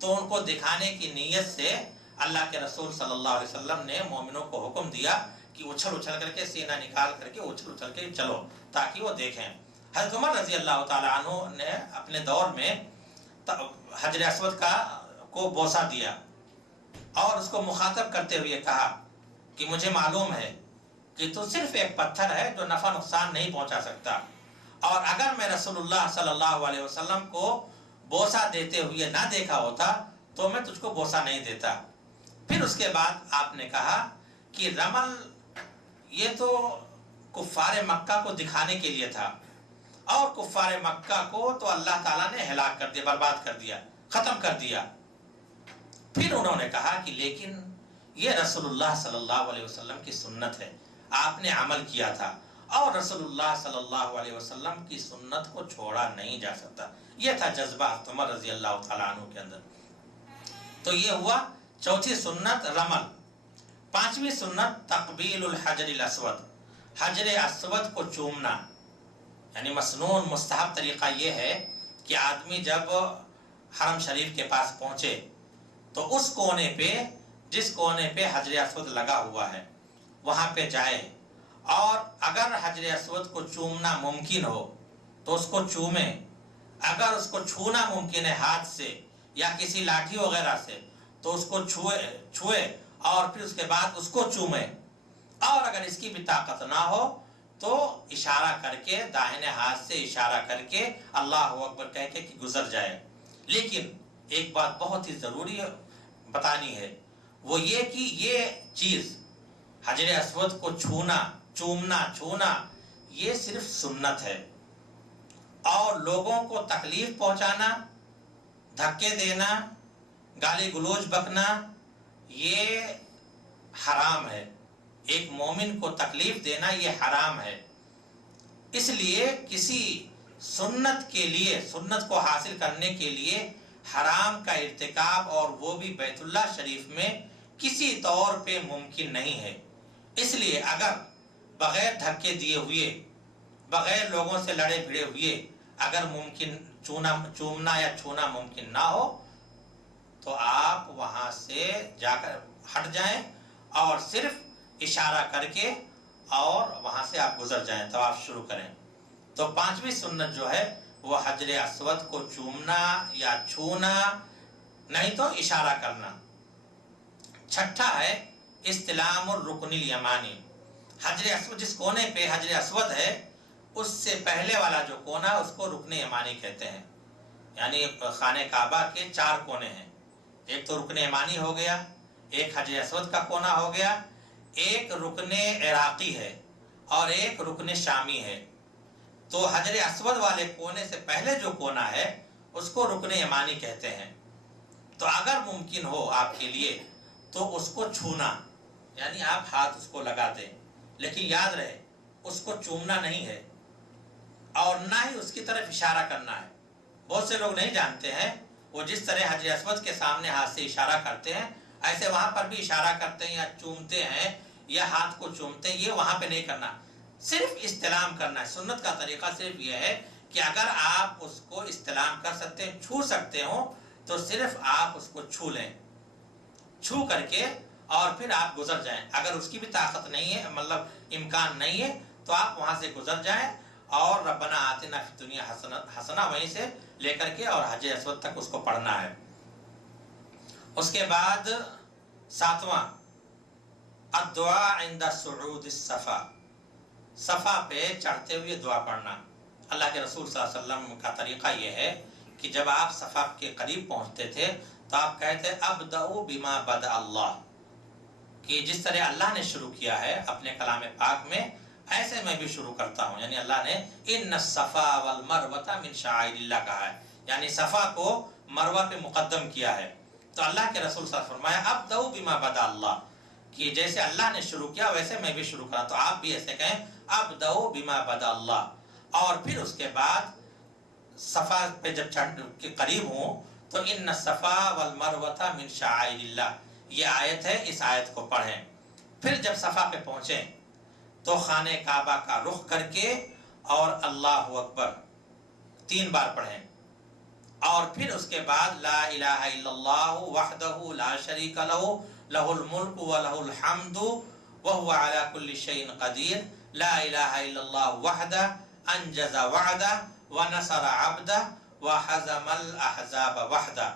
تو ان کو دکھانے کی نیت سے اللہ کے رسول صلی اللہ علیہ وسلم نے مومنوں کو حکم دیا کہ اچھل کر کے سینہ نکال کر کے اچھل کے چلو تاکہ وہ دیکھیں۔ حضرت عمر رضی اللہ تعالیٰ عنہ نے اپنے دور میں حجر اسود کو بوسہ دیا اور اس کو مخاطب کرتے ہوئے کہا کہ مجھے معلوم ہے کہ تو صرف ایک پتھر ہے جو نفع نقصان نہیں پہنچا سکتا، اور اگر میں رسول اللہ صلی اللہ علیہ وسلم کو بوسہ دیتے ہوئے نہ دیکھا ہوتا تو میں تجھ کو بوسہ نہیں دیتا۔ پھر اس کے بعد آپ نے کہا کہ رمل یہ تو کفار مکہ کو دکھانے کے لیے تھا، اور کفار مکہ کو تو اللہ تعالیٰ نے ہلاک کر دیا، برباد کر دیا، ختم کر دیا۔ پھر انہوں نے کہا کہ لیکن یہ رسول اللہ صلی اللہ علیہ وسلم کی سنت ہے، آپ نے عمل کیا تھا، اور رسول اللہ صلی اللہ علیہ وسلم کی سنت کو چھوڑا نہیں جا سکتا۔ یہ تھا جذبہ عمر رضی اللہ تعالیٰ عنہ کے اندر۔ تو یہ ہوا چوتھی سنت رمل۔ 5ویں سنت تقبیل الحجر الاسود، حجر اسود کو چومنا، یعنی مسنون مستحب طریقہ یہ ہے کہ آدمی جب حرم شریف کے پاس پہنچے تو اس کونے پہ جس کونے پہ حجر اسود لگا ہوا ہے وہاں پہ جائے، اور اگر حجر اسود کو چومنا ممکن ہو تو اس کو چومے، اگر اس کو چھونا ممکن ہے ہاتھ سے یا کسی لاٹھی وغیرہ سے تو اس کو چھوئے اور پھر اس کے بعد اس کو چومے، اور اگر اس کی بھی طاقت نہ ہو تو اشارہ کر کے داہنے ہاتھ سے اشارہ کر کے اللہ اکبر کہہ کے کہ گزر جائے۔ لیکن ایک بات بہت ہی ضروری بتانی ہے، وہ یہ کہ یہ چیز حجر اسود کو چھونا یہ صرف سنت ہے، اور لوگوں کو تکلیف پہنچانا، دھکے دینا، گالی گلوچ بکنا یہ حرام ہے۔ ایک مومن کو تکلیف دینا یہ حرام ہے۔ اس لیے کسی سنت کے لیے، سنت کو حاصل کرنے کے لیے حرام کا ارتکاب، اور وہ بھی بیت اللہ شریف میں، کسی طور پہ ممکن نہیں ہے۔ اس لیے اگر بغیر دھکے دیے ہوئے، بغیر لوگوں سے لڑے بھڑے ہوئے اگر ممکن چومنا یا چھونا ممکن نہ ہو تو آپ وہاں سے جا کر ہٹ جائیں اور صرف اشارہ کر کے اور وہاں سے آپ گزر جائیں، طواف شروع کریں۔ تو 5ویں سنت جو ہے وہ حجر اسود کو چومنا یا چھونا، نہیں تو اشارہ کرنا۔ 6 ہے استلام الرکن الیمانی، حجر اسود جس کونے پہ حجر اسود ہے اس سے پہلے والا جو کونا اس کو رکن یمانی کہتے ہیں۔ یعنی خانہ کعبہ کے 4 کونے ہیں، ایک تو رکن یمانی ہو گیا، ایک حجر اسود کا کونا ہو گیا، ایک رکن عراقی ہے اور ایک رکن شامی ہے۔ تو حجر اسود والے کونے سے پہلے جو کونا ہے اس کو رکن یمانی کہتے ہیں۔ تو اگر ممکن ہو آپ کے لیے تو اس کو چھونا، یعنی آپ ہاتھ اس کو لگا دیں، لیکن یاد رہے اس کو چومنا نہیں ہے اور نہ ہی اس کی طرف اشارہ کرنا ہے۔ بہت سے لوگ نہیں جانتے ہیں، وہ جس طرح حجر اسود کے سامنے ہاتھ سے اشارہ کرتے ہیں ایسے وہاں پر بھی اشارہ کرتے ہیں یا چومتے ہیں یا ہاتھ کو چومتے ہیں، یہ وہاں پہ نہیں کرنا، صرف استلام کرنا ہے۔ سنت کا طریقہ صرف یہ ہے کہ اگر آپ اس کو استلام کر سکتے ہیں، چھو سکتے ہو تو صرف آپ اس کو چھو لیں، چھو کر کے اور پھر آپ گزر جائیں۔ اگر اس کی بھی طاقت نہیں ہے، مطلب امکان نہیں ہے، تو آپ وہاں سے گزر جائیں اور ربنا آتنا فی الدنیا حسنہ وہیں سے لے کر کے اور حج اسود تک اس کو پڑھنا ہے۔ اس کے بعد 7واں الدعاء عند صعود الصفا، صفا پہ چڑھتے ہوئے دعا پڑھنا۔ اللہ کے رسول صلی اللہ علیہ وسلم کا طریقہ یہ ہے کہ جب آپ صفا کے قریب پہنچتے تھے تو آپ کہتے ابدأ بما بدأ اللہ، کہ جس طرح اللہ نے شروع کیا ہے اپنے کلام پاک میں ایسے میں بھی شروع کرتا ہوں۔ یعنی اللہ نے ان الصفا والمروہ من شعائر اللہ کہا ہے، یعنی صفا کو مروہ پہ مقدم کیا ہے۔ تو اللہ کے رسول صلی اللہ علیہ وسلم فرمایا ابدأ بما بدأ اللہ، کہ جیسے اللہ نے شروع کیا ویسے میں بھی شروع کرا، تو آپ بھی ایسے کہیں ابدأ بما بدأ اللہ۔ اور پھر اس کے بعد صفا پہ جب چڑھ کے قریب ہوں تو ان الصفا والمروہ من شعائر اللہ، یہ آیت ہے، اس آیت کو پڑھیں۔ پھر جب صفا پہ پہنچیں تو خانہ کعبہ کا رخ کر کے اور اللہ اکبر 3 بار پڑھیں، اور پھر اس کے بعد لا الہ الا اللہ وحدہ لا شریک لہ لہ الملک ولہ الحمد وہو علی کل شیء قدیر، لا الہ الا اللہ وحدہ انجز وعدہ ونصر عبدہ وحزم الاحزاب وحدہ۔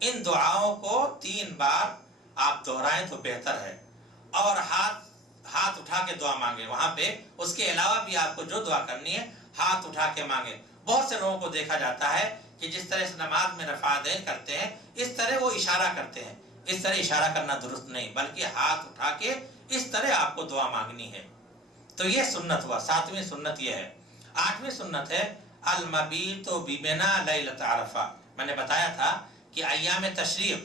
ان دعاؤں کو 3 بار آپ دہرائیں تو بہتر ہے، اور ہاتھ اٹھا کے دعا مانگے وہاں پہ۔ اس کے علاوہ بھی آپ کو جو دعا کرنی ہے ہاتھ اٹھا کے مانگے۔ بہت سے لوگوں کو دیکھا جاتا ہے کہ جس طرح اس نماز میں رفع دین کرتے ہیں اس طرح وہ اشارہ کرتے ہیں، اس طرح اشارہ کرنا درست نہیں، بلکہ ہاتھ اٹھا کے اس طرح آپ کو دعا مانگنی ہے۔ تو یہ سنت ہوا، 7ویں سنت یہ ہے۔ 8ویں سنت ہے المبیت بمنا لیلۃ عرفہ۔ میں نے بتایا تھا کہ ایام تشریق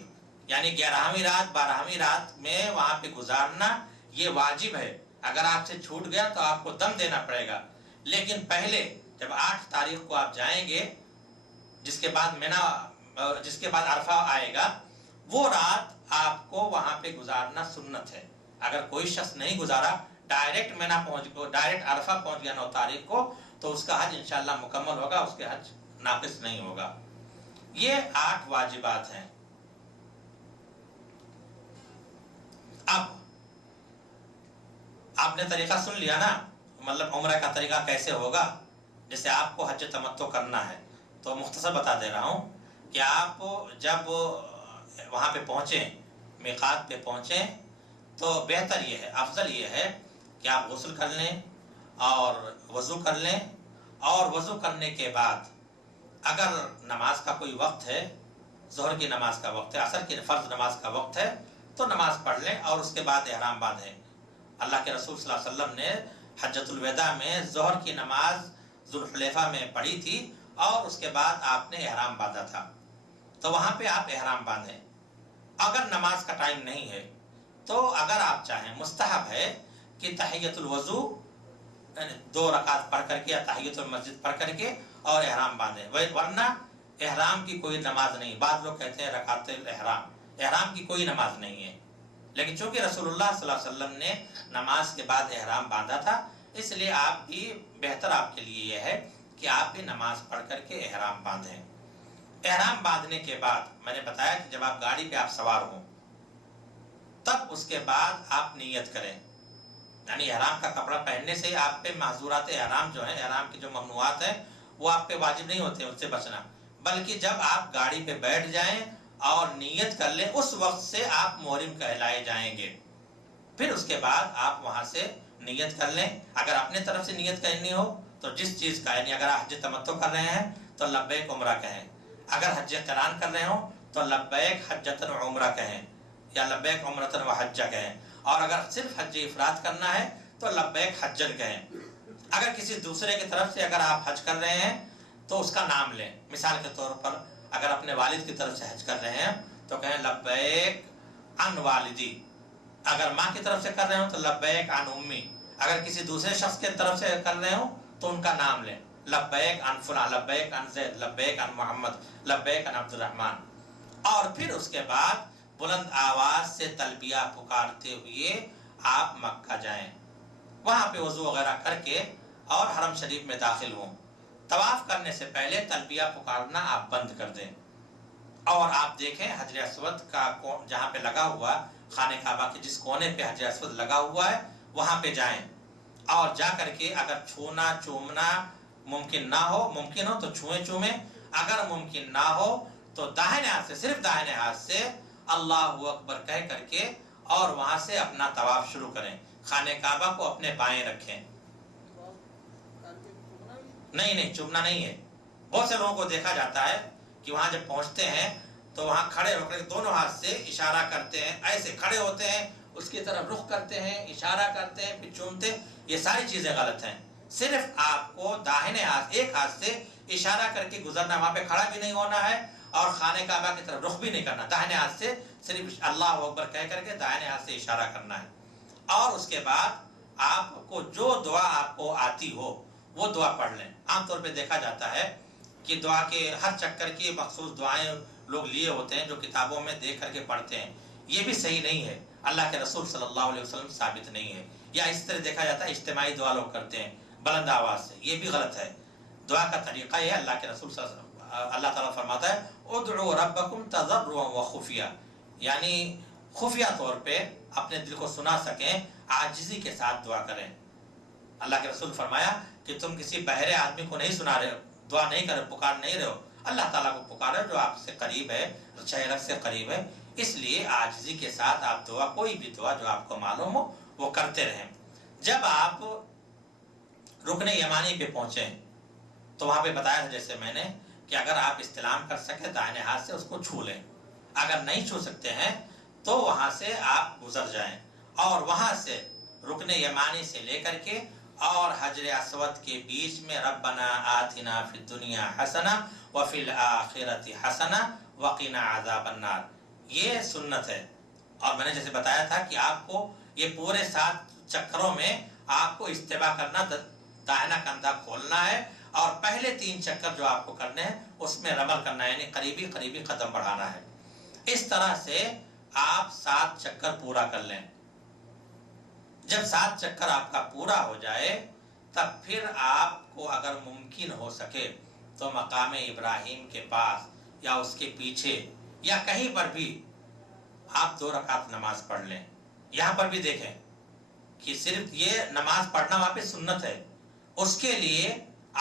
یعنی 11ویں رات 12ویں رات میں وہاں پہ گزارنا یہ واجب ہے۔ اگر آپ سے چھوٹ گیا تو آپ کو دم دینا پڑے گا، لیکن پہلے جب 8 تاریخ کو آپ جائیں گے جس کے بعد عرفہ آئے گا، وہ رات آپ کو وہاں پہ گزارنا سنت ہے۔ اگر کوئی شخص نہیں گزارا، ڈائریکٹ ڈائریکٹ عرفہ پہنچ گیا 9 تاریخ کو، تو اس کا حج انشاءاللہ مکمل ہوگا، اس کے حج ناقص نہیں ہوگا۔ یہ 8 واجبات ہیں۔ اب آپ نے طریقہ سن لیا نا، مطلب عمرہ کا طریقہ کیسے ہوگا۔ جیسے آپ کو حج تمتع کرنا ہے تو مختصر بتا دے رہا ہوں کہ آپ جب وہاں پہ پہنچیں، میقات پہ پہنچیں، تو بہتر یہ ہے، افضل یہ ہے کہ آپ غسل کر لیں اور وضو کر لیں، اور وضو کرنے کے بعد اگر نماز کا کوئی وقت ہے، ظہر کی نماز کا وقت ہے، عصر کی فرض نماز کا وقت ہے، تو نماز پڑھ لیں اور اس کے بعد احرام باندھیں۔ اللہ کے رسول صلی اللہ علیہ وسلم نے حجۃ الوداع میں ظہر کی نماز ذوالحلیفہ میں پڑھی تھی اور اس کے بعد آپ نے احرام باندھا تھا، تو وہاں پہ آپ احرام باندھیں۔ اگر نماز کا ٹائم نہیں ہے تو اگر آپ چاہیں مستحب ہے کہ تحیۃ الوضو 2 رکعت پڑھ کر کے یا تحیۃ المسجد پڑھ کر کے اور احرام باندھیں، ورنہ احرام کی کوئی نماز نہیں۔ بعض لوگ کہتے ہیں رکعت الاحرام، احرام کی کوئی نماز نہیں ہے، لیکن چونکہ رسول اللہ صلی اللہ علیہ وسلم نے نماز کے بعد احرام باندھا تھا، اس لیے آپ بھی بہتر آپ کے لیے یہ ہے کہ آپ بھی نماز پڑھ کر کے احرام باندھیں۔ احرام باندھنے کے بعد میں نے بتایا کہ جب آپ گاڑی پہ آپ سوار ہوں تب اس کے بعد آپ نیت کریں، یعنی احرام کا کپڑا پہننے سے آپ پہ محظورات احرام جو ہیں، احرام کی جو ممنوعات ہیں وہ آپ پہ واجب نہیں ہوتے ان سے بچنا، بلکہ جب آپ گاڑی پہ بیٹھ جائیں اور نیت کر لیں اس وقت سے آپ محرم کہلائے جائیں گے۔ پھر اس کے بعد آپ وہاں سے نیت کر لیں۔ اگر اپنے طرف سے نیت کرنی ہو تو جس چیز کا، یعنی اگر حج تمتع کر رہے ہیں تو لبیک عمرہ کہیں، اگر حج قران کر رہے ہوں تو لبیک حجۃ عمرہ کہیں یا لبیک عمرۃ و حجہ کہیں، اور اگر صرف حج افراد کرنا ہے تو لبیک حجن کہیں۔ اگر کسی دوسرے کی طرف سے اگر آپ حج کر رہے ہیں تو اس کا نام لیں، مثال کے طور پر اگر اپنے والد کی طرف سے حج کر رہے ہیں تو کہیں لبیک عن والدی، اگر ماں کی طرف سے کر رہے ہوں تو لبیک عن امی، اگر کسی دوسرے شخص کی طرف سے کر رہے ہوں تو ان کا نام لیں، لبیک عن فلاں، لبیک عن زید، لبیک عن محمد، لبیک عن عبد الرحمن۔ اور پھر اس کے بعد بلند آواز سے تلبیہ پکارتے ہوئے آپ مکہ جائیں، وہاں پہ وضو وغیرہ کر کے اور حرم شریف میں داخل ہوں۔ طواف کرنے سے پہلے تلبیہ پکارنا آپ بند کر دیں، اور آپ دیکھیں حجر اسود کا جہاں پہ لگا ہوا، خانہ کعبہ کے جس کونے پہ حجر اسود لگا ہوا ہے وہاں پہ جائیں، اور جا کر کے اگر چھونا چومنا ممکن نہ ہو، ممکن ہو تو چھوئیں چومیں، اگر ممکن نہ ہو تو داہنے ہاتھ سے، صرف داہنے ہاتھ سے اللہ اکبر کہہ کر کے اور وہاں سے اپنا طواف شروع کریں۔ خانہ کعبہ کو اپنے بائیں رکھیں۔ نہیں چومنا نہیں ہے۔ بہت سے لوگوں کو دیکھا جاتا ہے کہ وہاں جب پہنچتے ہیں تو وہاں کھڑے ہو کر دونوں ہاتھ سے اشارہ کرتے ہیں، ایسے کھڑے ہوتے ہیں، اس کی طرف رخ کرتے ہیں، اشارہ کرتے ہیں، پھر چومتے ہیں۔ یہ ساری چیزیں غلط ہیں۔ صرف آپ کو داہنے ہاتھ، ایک ہاتھ سے اشارہ کر کے گزرنا، وہاں پہ کھڑا بھی نہیں ہونا ہے اور خانہ کعبہ کی طرف رخ بھی نہیں کرنا۔ داہنے ہاتھ سے صرف اللہ اکبر کہہ کر کے داہنے ہاتھ سے اشارہ کرنا ہے، اور اس کے بعد آپ کو جو دعا آپ کو آتی ہو وہ دعا پڑھ لیں۔ عام طور پہ دیکھا جاتا ہے کہ دعا کے ہر چکر کی مخصوص دعائیں لوگ لیے ہوتے ہیں جو کتابوں میں دیکھ کر کے پڑھتے ہیں، یہ بھی صحیح نہیں ہے، اللہ کے رسول صلی اللہ علیہ وسلم ثابت نہیں ہے۔ یا اس طرح دیکھا جاتا ہے اجتماعی دعا لوگ کرتے ہیں بلند آواز سے، یہ بھی غلط ہے۔ دعا کا طریقہ یہ ہے، اللہ کے رسول صلی اللہ علیہ وسلم، اللہ تعالیٰ فرماتا ہے ادعوا ربکم تضرعا وخفیا، یعنی خفیہ طور پہ اپنے دل کو سنا سکیں، عاجزی کے ساتھ دعا کریں۔ اللہ کے رسول فرمایا کہ تم کسی بہرے آدمی کو نہیں سنا رہے ہو، دعا نہیں کر رہے، پکار نہیں رہے ہو، اللہ تعالیٰ کو پکارو جو آپ سے قریب ہے، چہرہ سے قریب ہے۔ اس لیے عاجزی کے ساتھ آپ دعا، کوئی بھی دعا جو آپ کو معلوم ہو وہ کرتے رہیں۔ جب آپ رکن یمانی پہ پہنچے تو وہاں پہ بتایا تھا جیسے میں نے کہ اگر آپ استلام کر سکے دائیں ہاتھ سے اس کو چھو لیں، اگر نہیں چھو سکتے ہیں تو وہاں سے آپ گزر جائیں، اور وہاں سے رکن یمانی سے لے کر کے اور حجر اسود کے بیچ میں ربنا آتنا فی الدنیا حسنہ وفی الآخرۃ حسنہ وقنا عذاب النار، یہ سنت ہے۔ اور میں نے جیسے بتایا تھا کہ آپ کو یہ پورے 7 چکروں میں آپ کو استباء کرنا، دائنا کندھا کھولنا ہے، اور پہلے 3 چکر جو آپ کو کرنے ہیں اس میں رمل کرنا ہے، یعنی قریبی قدم بڑھانا ہے۔ اس طرح سے آپ 7 چکر پورا کر لیں۔ جب 7 چکر آپ کا پورا ہو جائے تب پھر آپ کو اگر ممکن ہو سکے تو مقام ابراہیم کے پاس یا اس کے پیچھے یا کہیں پر بھی آپ 2 رکعت نماز پڑھ لیں۔ یہاں پر بھی دیکھیں کہ صرف یہ نماز پڑھنا وہاں پہ سنت ہے، اس کے لیے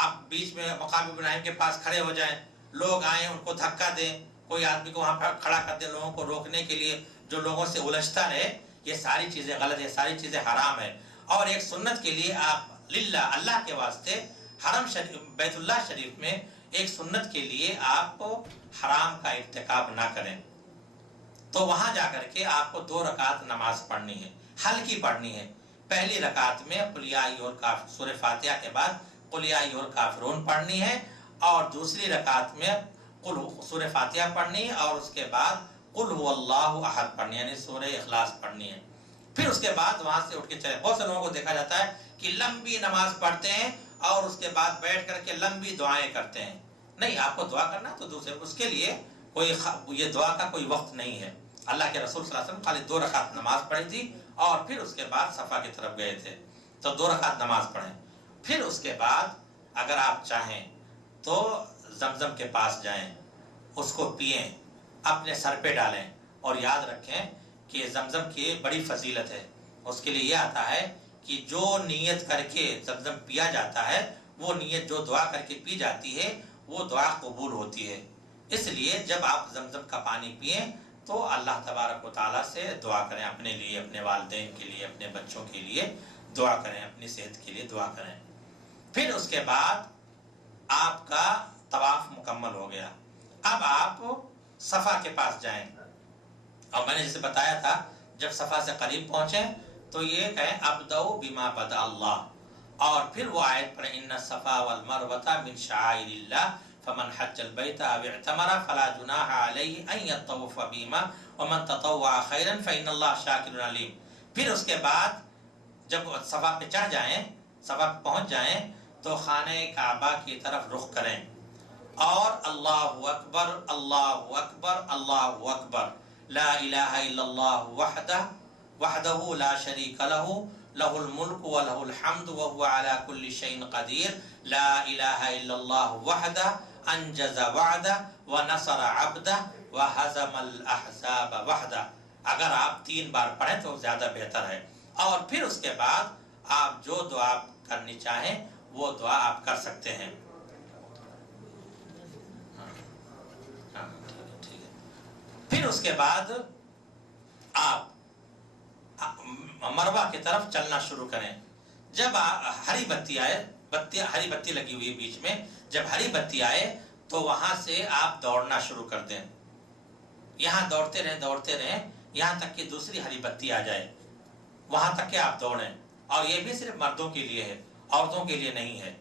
آپ بیچ میں مقام ابراہیم کے پاس کھڑے ہو جائیں، لوگ آئیں ان کو دھکا دیں، کوئی آدمی کو وہاں پر کھڑا کر دیں لوگوں کو روکنے کے لیے جو لوگوں سے الجھتا رہے، یہ ساری چیزیں غلط ہے، ساری چیزیں حرام ہے۔ اور ایک سنت کے لیے آپ للہ، اللہ کے واسطے حرم شریف، بیت اللہ شریف میں ایک سنت کے لیے آپ حرام کا ارتکاب نہ کریں، تو وہاں جا کر کے آپ کو 2 رکعت نماز پڑھنی ہے، ہلکی پڑھنی ہے۔ پہلی رکعت میں قل یا ایھا الکافرون، سورہ فاتحہ کے بعد قل یا ایھا الکافرون پڑھنی ہے، اور دوسری رکعت میں سورہ فاتحہ پڑھنی ہے، اور اس کے بعد قل هو اللہ احد پڑھنی ہے، یعنی سورہ اخلاص پڑھنی ہے۔ پھر اس کے بعد وہاں سے اٹھ کے چلے۔ بہت سے لوگوں کو دیکھا جاتا ہے کہ لمبی نماز پڑھتے ہیں اور اس کے بعد بیٹھ کر کے لمبی دعائیں کرتے ہیں۔ نہیں، آپ کو دعا کرنا تو دوسرے، اس کے لیے کوئی یہ دعا کا کوئی وقت نہیں ہے۔ اللہ کے رسول صلی اللہ علیہ وسلم خالی 2 رکعت نماز پڑھی تھی اور پھر اس کے بعد صفا کی طرف گئے تھے، تو 2 رکعت نماز پڑھیں۔ پھر اس کے بعد اگر آپ چاہیں تو زمزم کے پاس جائیں، اس کو پئیں، اپنے سر پہ ڈالیں، اور یاد رکھیں کہ زمزم کی بڑی فضیلت ہے۔ اس کے لیے یہ آتا ہے کہ جو نیت کر کے زمزم پیا جاتا ہے، وہ نیت جو دعا کر کے پی جاتی ہے وہ دعا قبول ہوتی ہے۔ اس لیے جب آپ زمزم کا پانی پئیں تو اللہ تبارک و تعالیٰ سے دعا کریں، اپنے لیے، اپنے والدین کے لیے، اپنے بچوں کے لیے دعا کریں، اپنی صحت کے لیے دعا کریں۔ پھر اس کے بعد آپ کا طواف مکمل ہو گیا، اب آپ صفا کے پاس جائیں، اور میں نے جسے بتایا تھا جب صفا سے قریب پہنچیں تو یہ کہیں ابدؤ بما بدأ اللہ، اور پھر وہ آیت پڑھیں ان الصفا والمروۃ من شعائر اللہ فمن حج البیت او اعتمر فلا جناح علیہ ان یطوف بہما ومن تطوع خیرا فإن اللہ شاکر علیم۔ پھر اس کے بعد جب صفا پہ چڑھ جائیں، صفا پہ پہنچ جائیں تو خانہ کعبہ کی طرف رخ کریں اور اللہ اکبر اللہ اکبر اللہ اکبر، لا الہ الا اللہ وحدہ لا شریک لہ لہ الملک ولہ الحمد وہو علی کل شیء قدیر، لا الہ الا اللہ وحدہ انجز وعدہ ونصر عبدہ وہزم الاحزاب وحدہ۔ اگر آپ 3 بار پڑھیں تو زیادہ بہتر ہے، اور پھر اس کے بعد آپ جو دعا کرنی چاہیں وہ دعا آپ کر سکتے ہیں۔ ٹھیک ہے۔ پھر اس کے بعد آپ مروہ کی طرف چلنا شروع کریں۔ جب ہری بتی آئے، ہری بتی لگی ہوئی بیچ میں، جب ہری بتی آئے تو وہاں سے آپ دوڑنا شروع کر دیں۔ یہاں دوڑتے رہیں یہاں تک کہ دوسری ہری بتی آ جائے، وہاں تک کہ آپ دوڑیں۔ اور یہ بھی صرف مردوں کے لیے ہے، عورتوں کے لیے نہیں ہے۔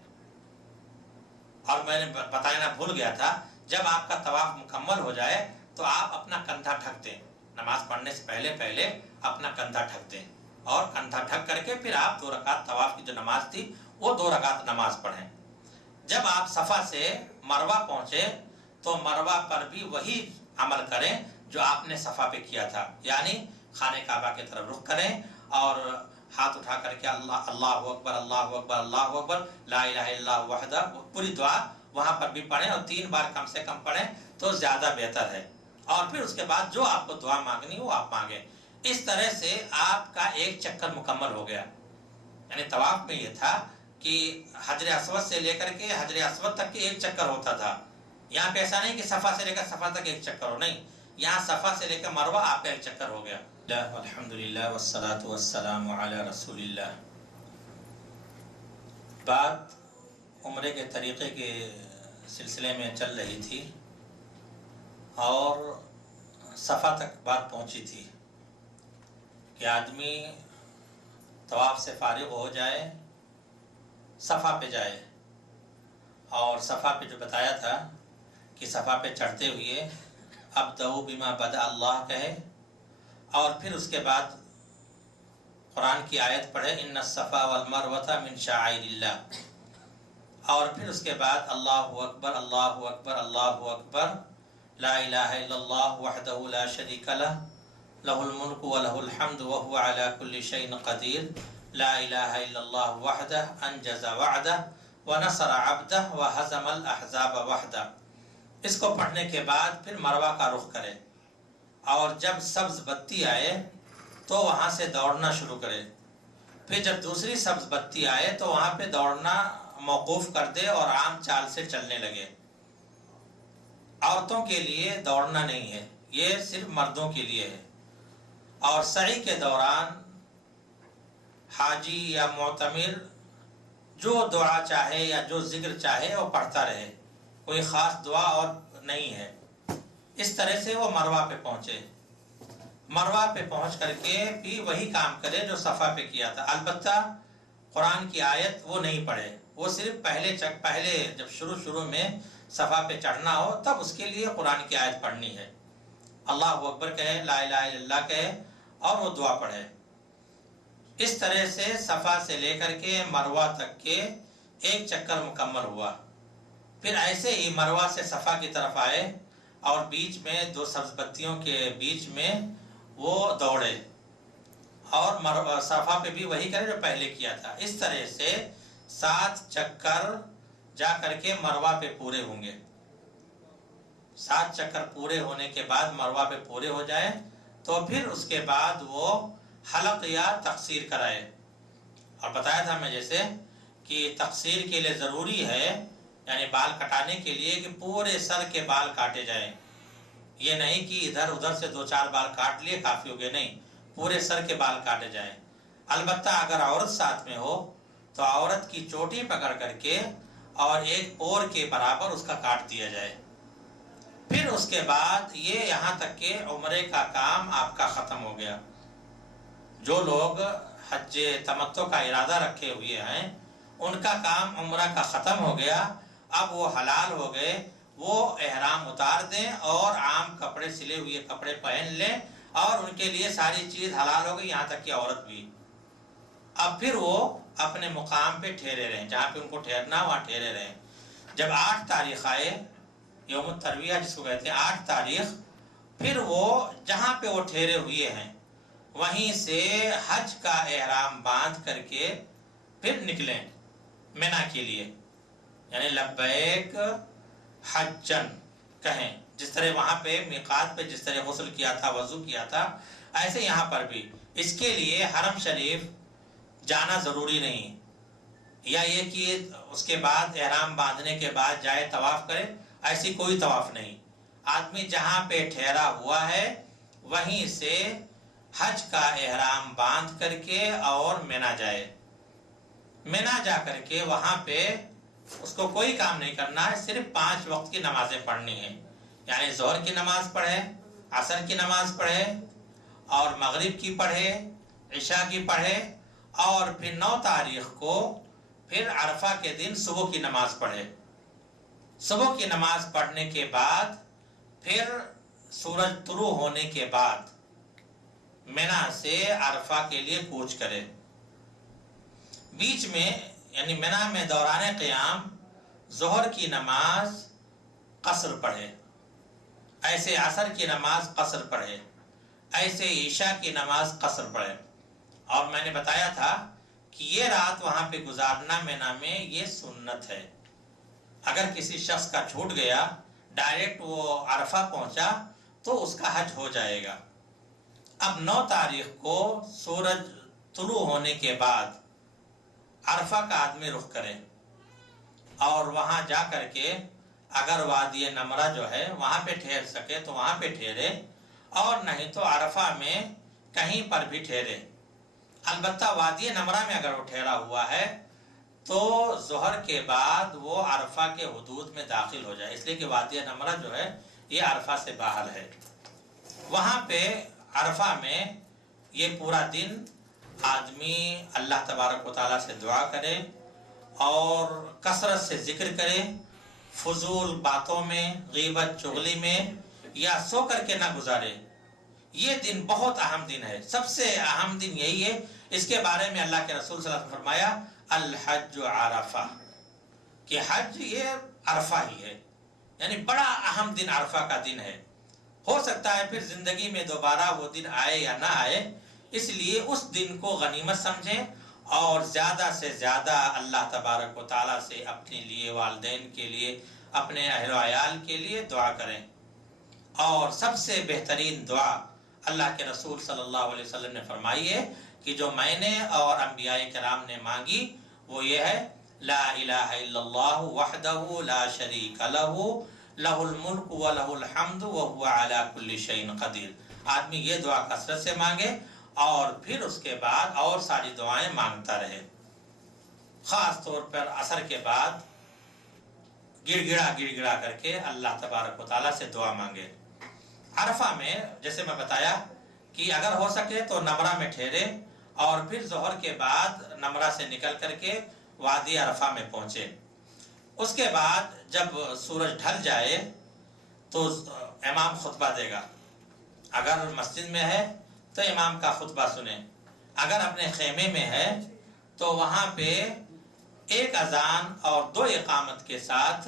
اور میں نے بتانا بھول گیا تھا، جب آپ کا طواف مکمل ہو جائے تو آپ اپنا کندھا ڈھک دیں۔ نماز پڑھنے سے پہلے اپنا کندھا ڈھک دیں، اور کندھا ڈھک کر کے پھر آپ 2 رکعت طواف کی جو نماز تھی وہ 2 رکعت نماز پڑھیں۔ جب آپ صفا سے مروہ پہنچے تو مروہ پر بھی وہی عمل کریں جو آپ نے صفا پہ کیا تھا، یعنی خانہ کعبہ کی طرف رخ کریں اور ہاتھ اٹھا کر کے اللہ اکبر اللہ اکبر اللہ اکبر لا الہ الا اللہ وحدہ، پوری دعا وہاں پر بھی پڑھیں، اور 3 بار کم سے کم پڑھیں تو زیادہ بہتر ہے۔ اور پھر اس کے بعد جو آپ کو دعا مانگنی وہ آپ مانگیں۔ اس طرح سے آپ کا ایک چکر مکمل ہو گیا۔ یعنی طواف میں یہ تھا کہ حجر اسود سے لے کر کے حجر اسود تک کے ایک چکر ہوتا تھا۔ یہاں پہ ایسا نہیں کہ صفا سے لے کر صفا تک ایک چکر ہو، نہیں، یہاں صفا سے لے کر مروہ آپ کا ایک چکر ہو گیا۔ الحمدللہ والصلاة والسلام علی رسول اللہ۔ بات عمرے کے طریقے کے سلسلے میں چل رہی تھی اور صفا تک بات پہنچی تھی کہ آدمی طواف سے فارغ ہو جائے، صفا پہ جائے، اور صفا پہ جو بتایا تھا کہ صفا پہ چڑھتے ہوئے ابدؤ بما بدأ اللہ کہے، اور پھر اس کے بعد قرآن کی آیت پڑھے ان الصفا والمروۃ من شعائر اللہ، اور پھر اس کے بعد اللہ اکبر اللہ اکبر اللہ اکبر لا الہ الا اللہ وحدہ لا شریک لہ لہ الملک ولہ الحمد وہو علی کل شیء قدیر لا الہ الا اللہ وحدہ انجز وعدہ ونصر عبدہ وہزم الاحزاب وحدہ۔ اس کو پڑھنے کے بعد پھر مروہ کا رخ کرے، اور جب سبز بتی آئے تو وہاں سے دوڑنا شروع کرے۔ پھر جب دوسری سبز بتی آئے تو وہاں پہ دوڑنا موقوف کر دے اور عام چال سے چلنے لگے۔ عورتوں کے لیے دوڑنا نہیں ہے، یہ صرف مردوں کے لیے ہے۔ اور سعی کے دوران حاجی یا معتمر جو دعا چاہے یا جو ذکر چاہے وہ پڑھتا رہے، کوئی خاص دعا اور نہیں ہے۔ اس طرح سے وہ مروہ پہ پہنچے، مروہ پہ پہنچ کر کے بھی وہی کام کرے جو صفا پہ کیا تھا۔ البتہ قرآن کی آیت وہ نہیں پڑھے، وہ صرف پہلے جب شروع میں صفا پہ چڑھنا ہو تب اس کے لیے قرآن کی آیت پڑھنی ہے، اللہ اکبر کہے، لا الہ الا اللہ کہے، اور وہ دعا پڑھے۔ اس طرح سے صفا سے لے کر کے مروہ تک کے ایک چکر مکمل ہوا۔ پھر ایسے ہی مروہ سے صفا کی طرف آئے اور بیچ میں 2 سبز بتیوں کے بیچ میں وہ دوڑے، اور صفا پہ بھی وہی کرے جو پہلے کیا تھا۔ اس طرح سے 7 چکر جا کر کے مروہ پہ پورے ہوں گے۔ 7 چکر پورے ہونے کے بعد مروہ پہ پورے ہو جائے تو پھر اس کے بعد وہ حلق یا تقصیر کرائے۔ اور بتایا تھا میں جیسے کہ تقصیر کے لیے ضروری ہے، یعنی بال کٹانے کے لیے کہ پورے سر کے بال کاٹے جائیں، یہ نہیں کہ ادھر ادھر سے 2-4 بال کاٹ لیے کافی ہو گئے، نہیں، پورے سر کے بال کاٹے جائیں۔ البتہ اگر عورت ساتھ میں ہو تو عورت کی چوٹی پکڑ کر کے اور ایک پور کے برابر اس کا کاٹ دیا جائے۔ پھر اس کے بعد یہ یہاں تک کہ عمرے کا کام آپ کا ختم ہو گیا۔ جو لوگ حج تمتع کا ارادہ رکھے ہوئے ہیں ان کا کام عمرہ کا ختم ہو گیا، اب وہ حلال ہو گئے، وہ احرام اتار دیں اور عام کپڑے، سلے ہوئے کپڑے پہن لیں، اور ان کے لیے ساری چیز حلال ہو گئی، یہاں تک کہ عورت بھی۔ اب پھر وہ اپنے مقام پہ ٹھہرے رہیں، جہاں پہ ان کو ٹھہرنا وہاں ٹھہرے رہیں۔ جب 8 تاریخ آئے، یوم الترویہ جس کو کہتے ہیں، 8 تاریخ، پھر وہ جہاں پہ وہ ٹھہرے ہوئے ہیں وہیں سے حج کا احرام باندھ کر کے پھر نکلیں منا کے لیے، یعنی لبیک حجن کہیں، جس طرح وہاں پہ میقات پہ جس طرح غسل کیا تھا، وضو کیا تھا، ایسے یہاں پر بھی۔ اس کے لیے حرم شریف جانا ضروری نہیں، یا یہ کہ اس کے بعد احرام باندھنے کے بعد جائے طواف کرے، ایسی کوئی طواف نہیں۔ آدمی جہاں پہ ٹھہرا ہوا ہے وہیں سے حج کا احرام باندھ کر کے اور مینا جائے، مینا جا کر کے وہاں پہ اس کو کوئی کام نہیں کرنا ہے، صرف 5 وقت کی نمازیں پڑھنی ہیں، یعنی ظہر کی نماز پڑھے، عصر کی نماز پڑھے اور مغرب کی پڑھے، عشاء کی پڑھے، اور پھر 9 تاریخ کو پھر عرفہ کے دن صبح کی نماز پڑھے۔ صبح کی نماز پڑھنے کے بعد پھر سورج طلوع ہونے کے بعد مینا سے عرفہ کے لیے کوچ کرے۔ بیچ میں یعنی مینا میں دوران قیام ظہر کی نماز قصر پڑھے، ایسے عصر کی نماز قصر پڑھے، ایسے عشاء کی نماز قصر پڑھے۔ اور میں نے بتایا تھا کہ یہ رات وہاں پہ گزارنا مینا میں یہ سنت ہے۔ اگر کسی شخص کا چھوٹ گیا، ڈائریکٹ وہ عرفہ پہنچا تو اس کا حج ہو جائے گا۔ اب 9 تاریخ کو سورج طلوع ہونے کے بعد عرفہ کا آدمی رخ کرے اور وہاں جا کر کے اگر وادی نمرہ جو ہے وہاں پہ ٹھہر سکے تو وہاں پہ ٹھہرے، اور نہیں تو عرفہ میں کہیں پر بھی ٹھہرے۔ البتہ وادی نمرہ میں اگر وہ ٹھہرا ہوا ہے تو ظہر کے بعد وہ عرفہ کے حدود میں داخل ہو جائے، اس لیے کہ وادی نمرہ جو ہے یہ عرفہ سے باہر ہے۔ وہاں پہ عرفہ میں یہ پورا دن آدمی اللہ تبارک و تعالیٰ سے دعا کرے اور کثرت سے ذکر کرے، فضول باتوں میں، غیبت چغلی میں یا سو کر کے نہ گزارے۔ یہ دن بہت اہم دن ہے، سب سے اہم دن یہی ہے۔ اس کے بارے میں اللہ کے رسول صلی اللہ علیہ وسلم نے فرمایا الحج عرفہ، کہ حج یہ عرفہ ہی ہے، یعنی بڑا اہم دن عرفہ کا دن ہے۔ ہو سکتا ہے پھر زندگی میں دوبارہ وہ دن آئے یا نہ آئے، اس لیے اس دن کو غنیمت سمجھیں اور زیادہ سے زیادہ اللہ تبارک و تعالیٰ سے اپنے لیے، والدین کے لیے، اپنے اہل و عیال کے لیے دعا کریں۔ اور سب سے بہترین دعا اللہ کے رسول صلی اللہ علیہ وسلم نے فرمائی ہے کہ جو میں نے اور انبیاء کرام نے مانگی وہ یہ ہے لا الہ الا اللہ وحدہ لا شریک لہ لہ الملک و لہ الحمد وہو علی کل شیء قدیر۔ آدمی یہ دعا کثرت سے مانگے اور پھر اس کے بعد اور ساری دعائیں مانگتا رہے، خاص طور پر عصر کے بعد گڑ گڑا کر کے اللہ تبارک و تعالیٰ سے دعا مانگے۔ عرفہ میں جیسے میں بتایا کہ اگر ہو سکے تو نمرہ میں ٹھہرے اور پھر ظہر کے بعد نمرہ سے نکل کر کے وادی عرفہ میں پہنچے۔ اس کے بعد جب سورج ڈھل جائے تو امام خطبہ دے گا، اگر مسجد میں ہے تو امام کا خطبہ سنیں، اگر اپنے خیمے میں ہے تو وہاں پہ ایک اذان اور 2 اقامت کے ساتھ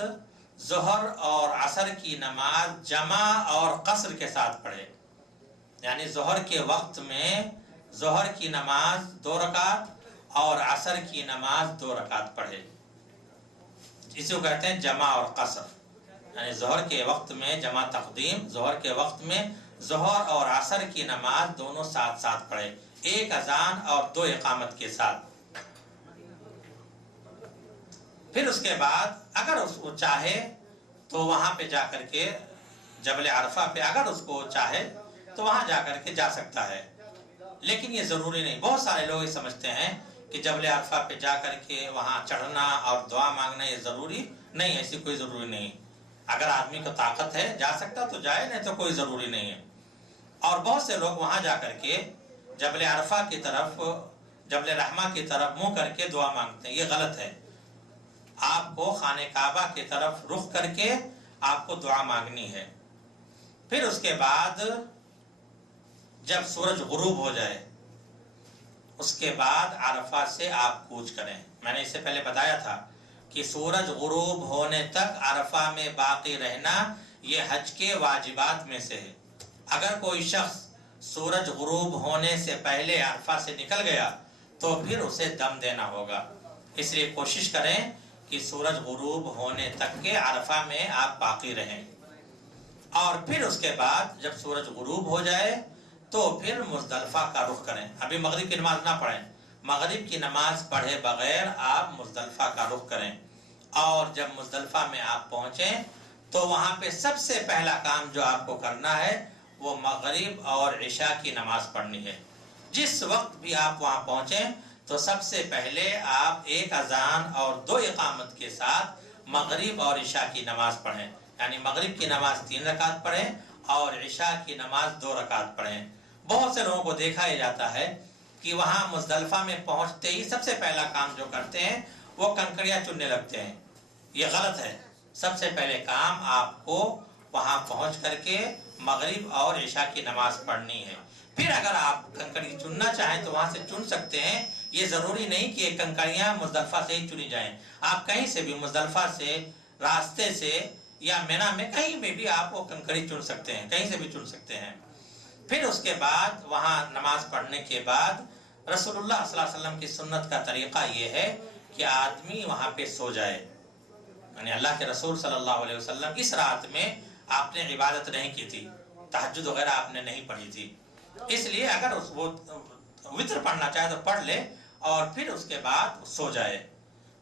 ظہر اور عصر کی نماز جمع اور قصر کے ساتھ پڑھے، یعنی ظہر کے وقت میں ظہر کی نماز 2 رکعت اور عصر کی نماز 2 رکعت پڑھے۔ اسی کو کہتے ہیں جمع اور قصر، یعنی ظہر کے وقت میں جمع تقدیم، ظہر کے وقت میں ظہر اور عصر کی نماز دونوں ساتھ ساتھ پڑھے، ایک اذان اور 2 اقامت کے ساتھ۔ پھر اس کے بعد اگر اس کو چاہے تو وہاں پہ جا کر کے جبل عرفہ پہ اگر اس کو چاہے تو وہاں جا کر کے جا سکتا ہے، لیکن یہ ضروری نہیں۔ بہت سارے لوگ یہ سمجھتے ہیں کہ جبل عرفہ پہ جا کر کے وہاں چڑھنا اور دعا مانگنا یہ ضروری نہیں، ایسی کوئی ضروری نہیں۔ اگر آدمی کو طاقت ہے جا سکتا تو جائے، نہیں تو کوئی ضروری نہیں ہے۔ اور بہت سے لوگ وہاں جا کر کے جبل عرفہ کی طرف، جبل رحمہ کی طرف منہ کر کے دعا مانگتے ہیں، یہ غلط ہے۔ آپ کو خانہ کعبہ کی طرف رخ کر کے آپ کو دعا مانگنی ہے۔ پھر اس کے بعد جب سورج غروب ہو جائے اس کے بعد عرفہ سے آپ کوچ کریں۔ میں نے اس سے پہلے بتایا تھا کہ سورج غروب ہونے تک عرفہ میں باقی رہنا یہ حج کے واجبات میں سے ہے۔ اگر کوئی شخص سورج غروب ہونے سے پہلے عرفہ سے نکل گیا تو پھر اسے دم دینا ہوگا، اس لیے کوشش کریں کہ سورج غروب ہونے تک کے عرفہ میں آپ باقی رہیں۔ اور پھر اس کے بعد جب سورج غروب ہو جائے تو پھر مزدلفہ کا رخ کریں۔ ابھی مغرب کی نماز نہ پڑھیں، مغرب کی نماز پڑھے بغیر آپ مزدلفہ کا رخ کریں، اور جب مزدلفہ میں آپ پہنچیں تو وہاں پہ سب سے پہلا کام جو آپ کو کرنا ہے وہ مغرب اور عشاء کی نماز پڑھنی ہے۔ جس وقت بھی آپ وہاں پہنچیں تو سب سے پہلے آپ ایک اذان اور 2 اقامت کے ساتھ مغرب اور عشاء کی نماز پڑھیں، یعنی مغرب کی نماز 3 رکعت پڑھیں اور عشاء کی نماز 2 رکعت پڑھیں۔ بہت سے لوگوں کو دیکھا ہی جاتا ہے کہ وہاں مزدلفہ میں پہنچتے ہی سب سے پہلا کام جو کرتے ہیں وہ کنکریاں چننے لگتے ہیں۔ یہ غلط ہے۔ سب سے پہلے کام آپ کو وہاں پہنچ کر کے مغرب اور عشاء کی نماز پڑھنی ہے۔ پھر اگر آپ کنکڑی چننا چاہیں تو وہاں سے چن سکتے ہیں، یہ ضروری نہیں کہ کنکڑیاں مزدلفہ سے ہی چنی جائیں، آپ کہیں سے بھی مزدلفہ سے، راستے سے یا مینا میں کہیں میں بھی آپ وہ کنکڑی چن سکتے ہیں، کہیں سے بھی چن سکتے ہیں۔ پھر اس کے بعد وہاں نماز پڑھنے کے بعد رسول اللہ صلی اللہ علیہ وسلم کی سنت کا طریقہ یہ ہے کہ آدمی وہاں پہ سو جائے، یعنی اللہ کے رسول صلی اللہ علیہ وسلم اس رات میں آپ نے عبادت نہیں کی تھی، تہجد وغیرہ آپ نے نہیں پڑھی تھی، اس لیے اگر وہ وتر پڑھنا چاہے تو پڑھ لے اور پھر اس کے بعد سو جائے۔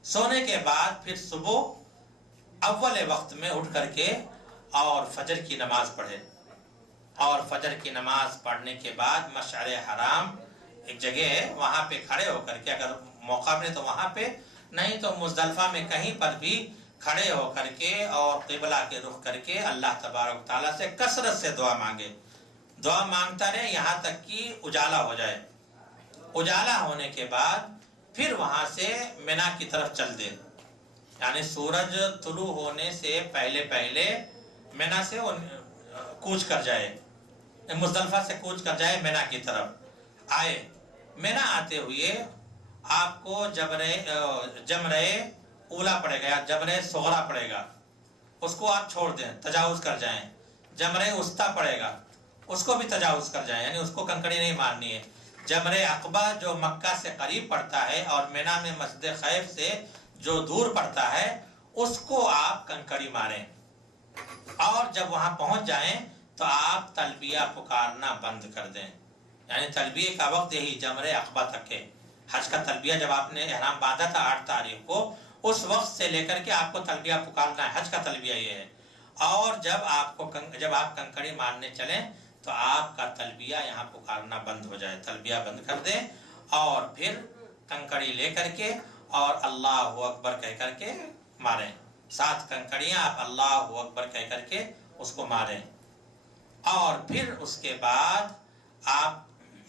سونے کے بعد پھر صبح اول وقت میں اٹھ کر کے اور فجر کی نماز پڑھے، اور فجر کی نماز پڑھنے کے بعد مشعر حرام ایک جگہ ہے وہاں پہ کھڑے ہو کر کے، اگر موقع ملے تو وہاں پہ، نہیں تو مزدلفہ میں کہیں پر بھی کھڑے ہو کر کے اور قبلہ کے رخ کر کے اللہ تبارک و تعالیٰ سے کثرت سے دعا مانگے، دعا مانگتا رہے یہاں تک کہ اجالا ہو جائے۔ اجالا ہونے کے بعد پھر وہاں سے مینا کی طرف چل دے، یعنی سورج طلوع ہونے سے پہلے پہلے مینا سے کوچ کر جائے، مزدلفہ سے کوچ کر جائے، مینا کی طرف آئے۔ مینا آتے ہوئے آپ کو جمرے اولا پڑے گا یا جمرے صغرا پڑے گا، اس کو آپ چھوڑ دیں، تجاوز کر جائیں۔ جمرے وسطیٰ پڑے گا، اس کو بھی تجاوز کر جائیں، یعنی اس کو کنکڑی نہیں مارنی ہے۔ جمرے عقبہ جو مکہ سے قریب پڑتا ہے اور مینا میں مسجد خیف سے جو دور پڑتا ہے اس کو آپ کنکڑی ماریں، اور جب وہاں پہنچ جائیں تو آپ تلبیہ پکارنا بند کر دیں، یعنی تلبیہ کا وقت یہی جمرے عقبہ تک ہے۔ حج کا تلبیہ جب آپ نے احرام باندھا تھا 8 تاریخ کو، اس وقت سے لے کر کے آپ کو تلبیہ پکارنا ہے، حج کا تلبیہ یہ ہے۔ اور جب آپ کنکڑی مارنے چلیں تو آپ کا تلبیہ یہاں پکارنا بند ہو جائے، تلبیہ بند کر دیں، اور پھر کنکڑی لے کر کے اور اللہ اکبر کہہ کر کے ماریں، 7 کنکڑیاں آپ اللہ اکبر کہہ کر کے اس کو ماریں۔ اور پھر اس کے بعد آپ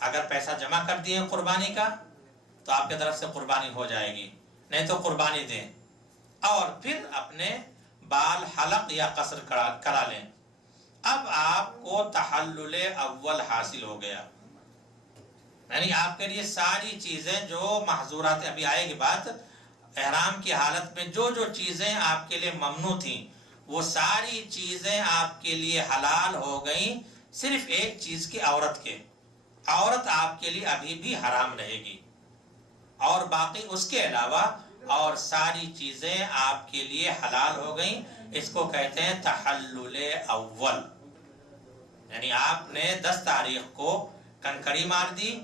اگر پیسہ جمع کر دیے قربانی کا تو آپ کی طرف سے قربانی ہو جائے گی، نہیں تو قربانی دیں، اور پھر اپنے بال حلق یا قصر کرا لیں۔ اب آپ کو تحلل اول حاصل ہو گیا، یعنی آپ کے لیے ساری چیزیں جو محظورات، ابھی آئے گی بات، احرام کی حالت میں جو جو چیزیں آپ کے لیے ممنوع تھیں وہ ساری چیزیں آپ کے لیے حلال ہو گئیں، صرف ایک چیز کی، عورت کے، عورت آپ کے لیے ابھی بھی حرام رہے گی، اور باقی اس کے علاوہ اور ساری چیزیں آپ کے لیے حلال ہو گئیں۔ اس کو کہتے ہیں تحلل اول، یعنی آپ نے 10 تاریخ کو کنکڑی مار دی،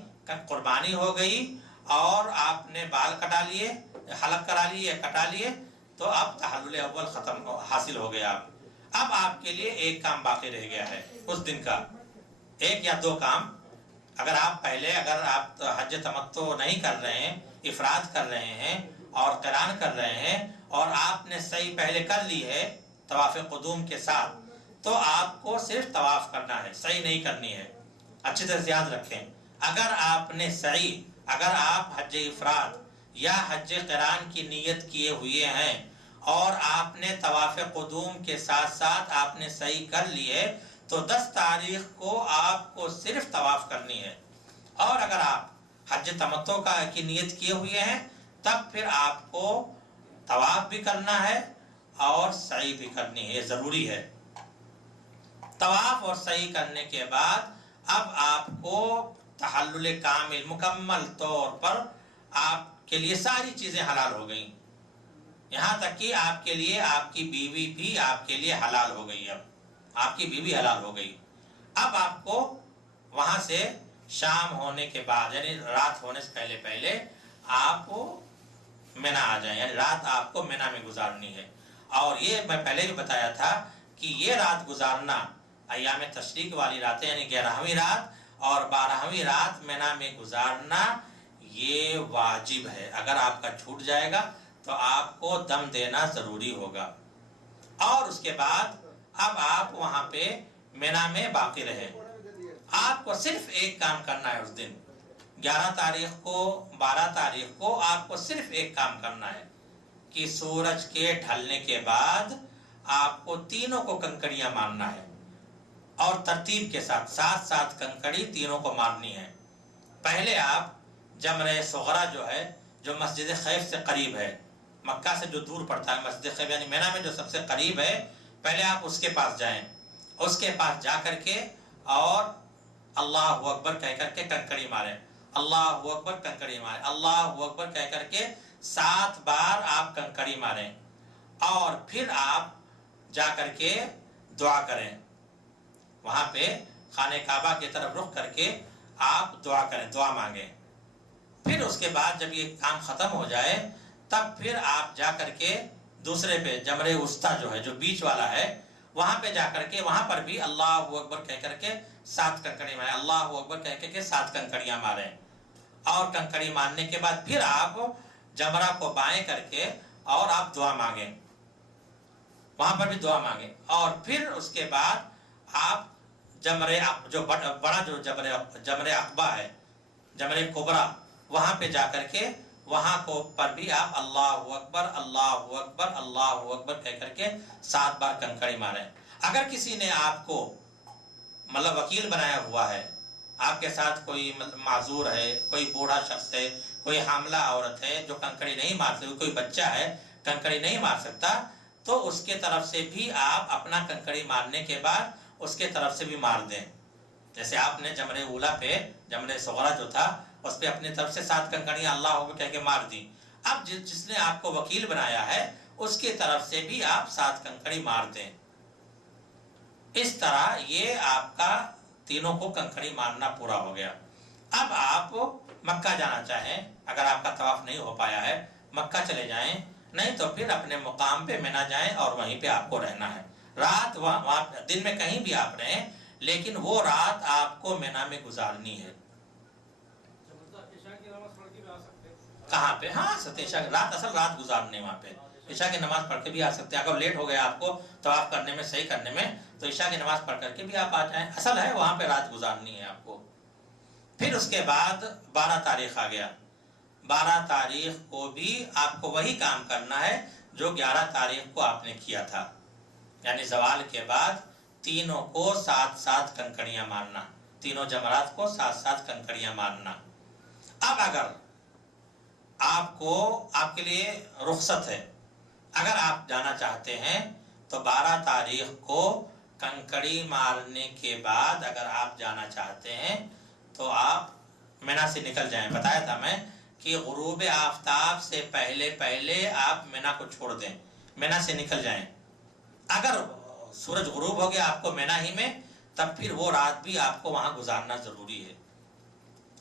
قربانی ہو گئی، اور آپ نے بال کٹا لیے، حلق کرا لیے، کٹا لیے، تو اب تحلل اول حاصل ہو گیا۔ اب آپ کے لیے ایک کام باقی رہ گیا ہے اس دن کا، 1 یا 2 کام۔ اگر آپ حج تمتع نہیں کر رہے ہیں، افراد کر رہے ہیں اور قران کر رہے ہیں، اور آپ نے سعی پہلے کر لی ہے طواف قدوم کے ساتھ، تو آپ کو صرف طواف کرنا ہے، سعی نہیں کرنی ہے۔ اچھی طرح سے یاد رکھیں، اگر آپ حج افراد یا حج قران کی نیت کیے ہوئے ہیں اور آپ نے طواف قدوم کے ساتھ ساتھ آپ نے سعی کر لی ہے تو 10 تاریخ کو آپ کو صرف طواف کرنی ہے، اور اگر آپ حج تمتع کی نیت کیے ہوئے ہیں تب پھر آپ کو طواف بھی کرنا ہے اور سعی بھی کرنی ہے، یہ ضروری ہے۔ طواف اور سعی کرنے کے بعد اب آپ کو تحلل کامل، مکمل طور پر آپ کے لیے ساری چیزیں حلال ہو گئیں، یہاں تک کہ آپ کے لیے آپ کی بیوی بھی آپ کے لیے حلال ہو گئی۔ اب آپ کی بیوی حلال ہو گئی، اب آپ کو وہاں سے شام ہونے کے بعد یعنی رات ہونے سے پہلے پہلے آپ مینا آ جائیں، یعنی رات آپ کو مینا میں گزارنی ہے۔ اور یہ میں پہلے بھی بتایا تھا کہ یہ رات گزارنا ایام تشریق والی راتیں یعنی 11ویں رات اور 12ویں رات مینا میں گزارنا یہ واجب ہے۔ اگر آپ کا چھوٹ جائے گا تو آپ کو دم دینا ضروری ہوگا، اور اس کے بعد اب آپ وہاں پہ مینا میں باقی رہے۔ آپ کو صرف ایک کام کرنا ہے اس دن، 11 تاریخ کو 12 تاریخ کو آپ کو صرف ایک کام کرنا ہے کہ سورج کے ڈھلنے کے بعد آپ کو تینوں کو کنکڑیاں مارنا ہے، اور ترتیب کے ساتھ 7 کنکڑی تینوں کو مارنی ہے۔ پہلے آپ جمرہ صغرا جو ہے، جو مسجد خیف سے قریب ہے، مکہ سے جو دور پڑتا ہے، مسجد خیف یعنی مینا میں جو سب سے قریب ہے، پہلے آپ اس کے پاس جائیں، اس کے پاس جا کر کے اور اللہ اکبر کہہ کر کے کنکڑی ماریں، اللہ اکبر کنکڑی ماریں، اللہ اکبر کہہ کر کے 7 بار آپ کنکڑی ماریں، اور پھر آپ جا کر کے دعا کریں، وہاں پہ خانہ کعبہ کی طرف رخ کر کے آپ دعا کریں، دعا مانگیں۔ پھر اس کے بعد جب یہ کام ختم ہو جائے تب پھر آپ جا کر کے دوسرے پہ جمرہ وسطیٰ جو ہے، جو بیچ والا ہے، وہاں پہ جا کر کے وہاں پر بھی اللہ اکبر کہہ کر کے 7 کنکڑی ماریں، اللہ اکبر کہہ کر کے 7 کنکڑیاں ماریں، اور کنکڑی مارنے کے بعد پھر آپ جمرہ کو بائیں کر کے اور آپ دعا مانگیں، وہاں پر بھی دعا مانگیں، اور پھر اس کے بعد آپ جمرہ جو بڑا جو جمرہ عقبہ ہے، جمرہ کبریٰ، وہاں پہ جا کر کے وہاں کو پر بھی آپ اللہ اکبر اللہ اکبر اللہ اکبر کہہ کر کے 7 بار کنکڑی ماریں۔ اگر کسی نے آپ کو مطلب وکیل بنایا ہوا ہے، آپ کے ساتھ کوئی معذور ہے، کوئی بوڑھا شخص ہے، کوئی حاملہ عورت ہے جو کنکڑی نہیں مار سکتی، کوئی بچہ ہے کنکڑی نہیں مار سکتا، تو اس کے طرف سے بھی آپ اپنا کنکڑی مارنے کے بعد اس کے طرف سے بھی مار دیں۔ جیسے آپ نے جمرہ اولا پہ جمرہ صغرا جو تھا اس پہ اپنی طرف سے 7 کنکڑیاں اللہ اکبر کہہ کے مار دی، اب جس نے آپ کو وکیل بنایا ہے اس کی طرف سے بھی آپ 7 کنکڑی مار دیں۔ اس طرح یہ آپ کا تینوں کو کنکڑی مارنا پورا ہو گیا۔ اب آپ مکہ جانا چاہیں، اگر آپ کا طواف نہیں ہو پایا ہے مکہ چلے جائیں، نہیں تو پھر اپنے مقام پہ مینا جائیں اور وہیں پہ آپ کو رہنا ہے۔ رات وہاں دن میں کہیں بھی آپ رہیں، لیکن وہ رات آپ کو مینا میں گزارنی ہے۔ کہاں پہ؟ ہاں اصل رات گزارنے وہاں پہ عشاء کی نماز پڑھ کے بھی آ سکتے ہیں۔ اگر لیٹ ہو گیا آپ کو طواف کرنے میں، صحیح کرنے میں، تو عشاء کی نماز پڑھ کر کے بھی آپ آ جائیں، اصل ہے وہاں پہ رات گزارنی ہے آپ کو۔ پھر اس کے بعد 12 تاریخ آ گیا، 12 تاریخ کو بھی آپ کو وہی کام کرنا ہے جو 11 تاریخ کو آپ نے کیا تھا، یعنی زوال کے بعد تینوں کو 7 کنکڑیاں مارنا، تینوں جمرات کو 7 کنکڑیاں مارنا۔ اب اگر آپ کے لیے رخصت ہے، اگر آپ جانا چاہتے ہیں تو 12 تاریخ کو کنکڑی مارنے کے بعد اگر آپ جانا چاہتے ہیں تو آپ مینا سے نکل جائیں۔ بتایا تھا میں کہ غروب آفتاب سے پہلے پہلے آپ مینا کو چھوڑ دیں، مینا سے نکل جائیں۔ اگر سورج غروب ہو گیا آپ کو مینا ہی میں، تب پھر وہ رات بھی آپ کو وہاں گزارنا ضروری ہے۔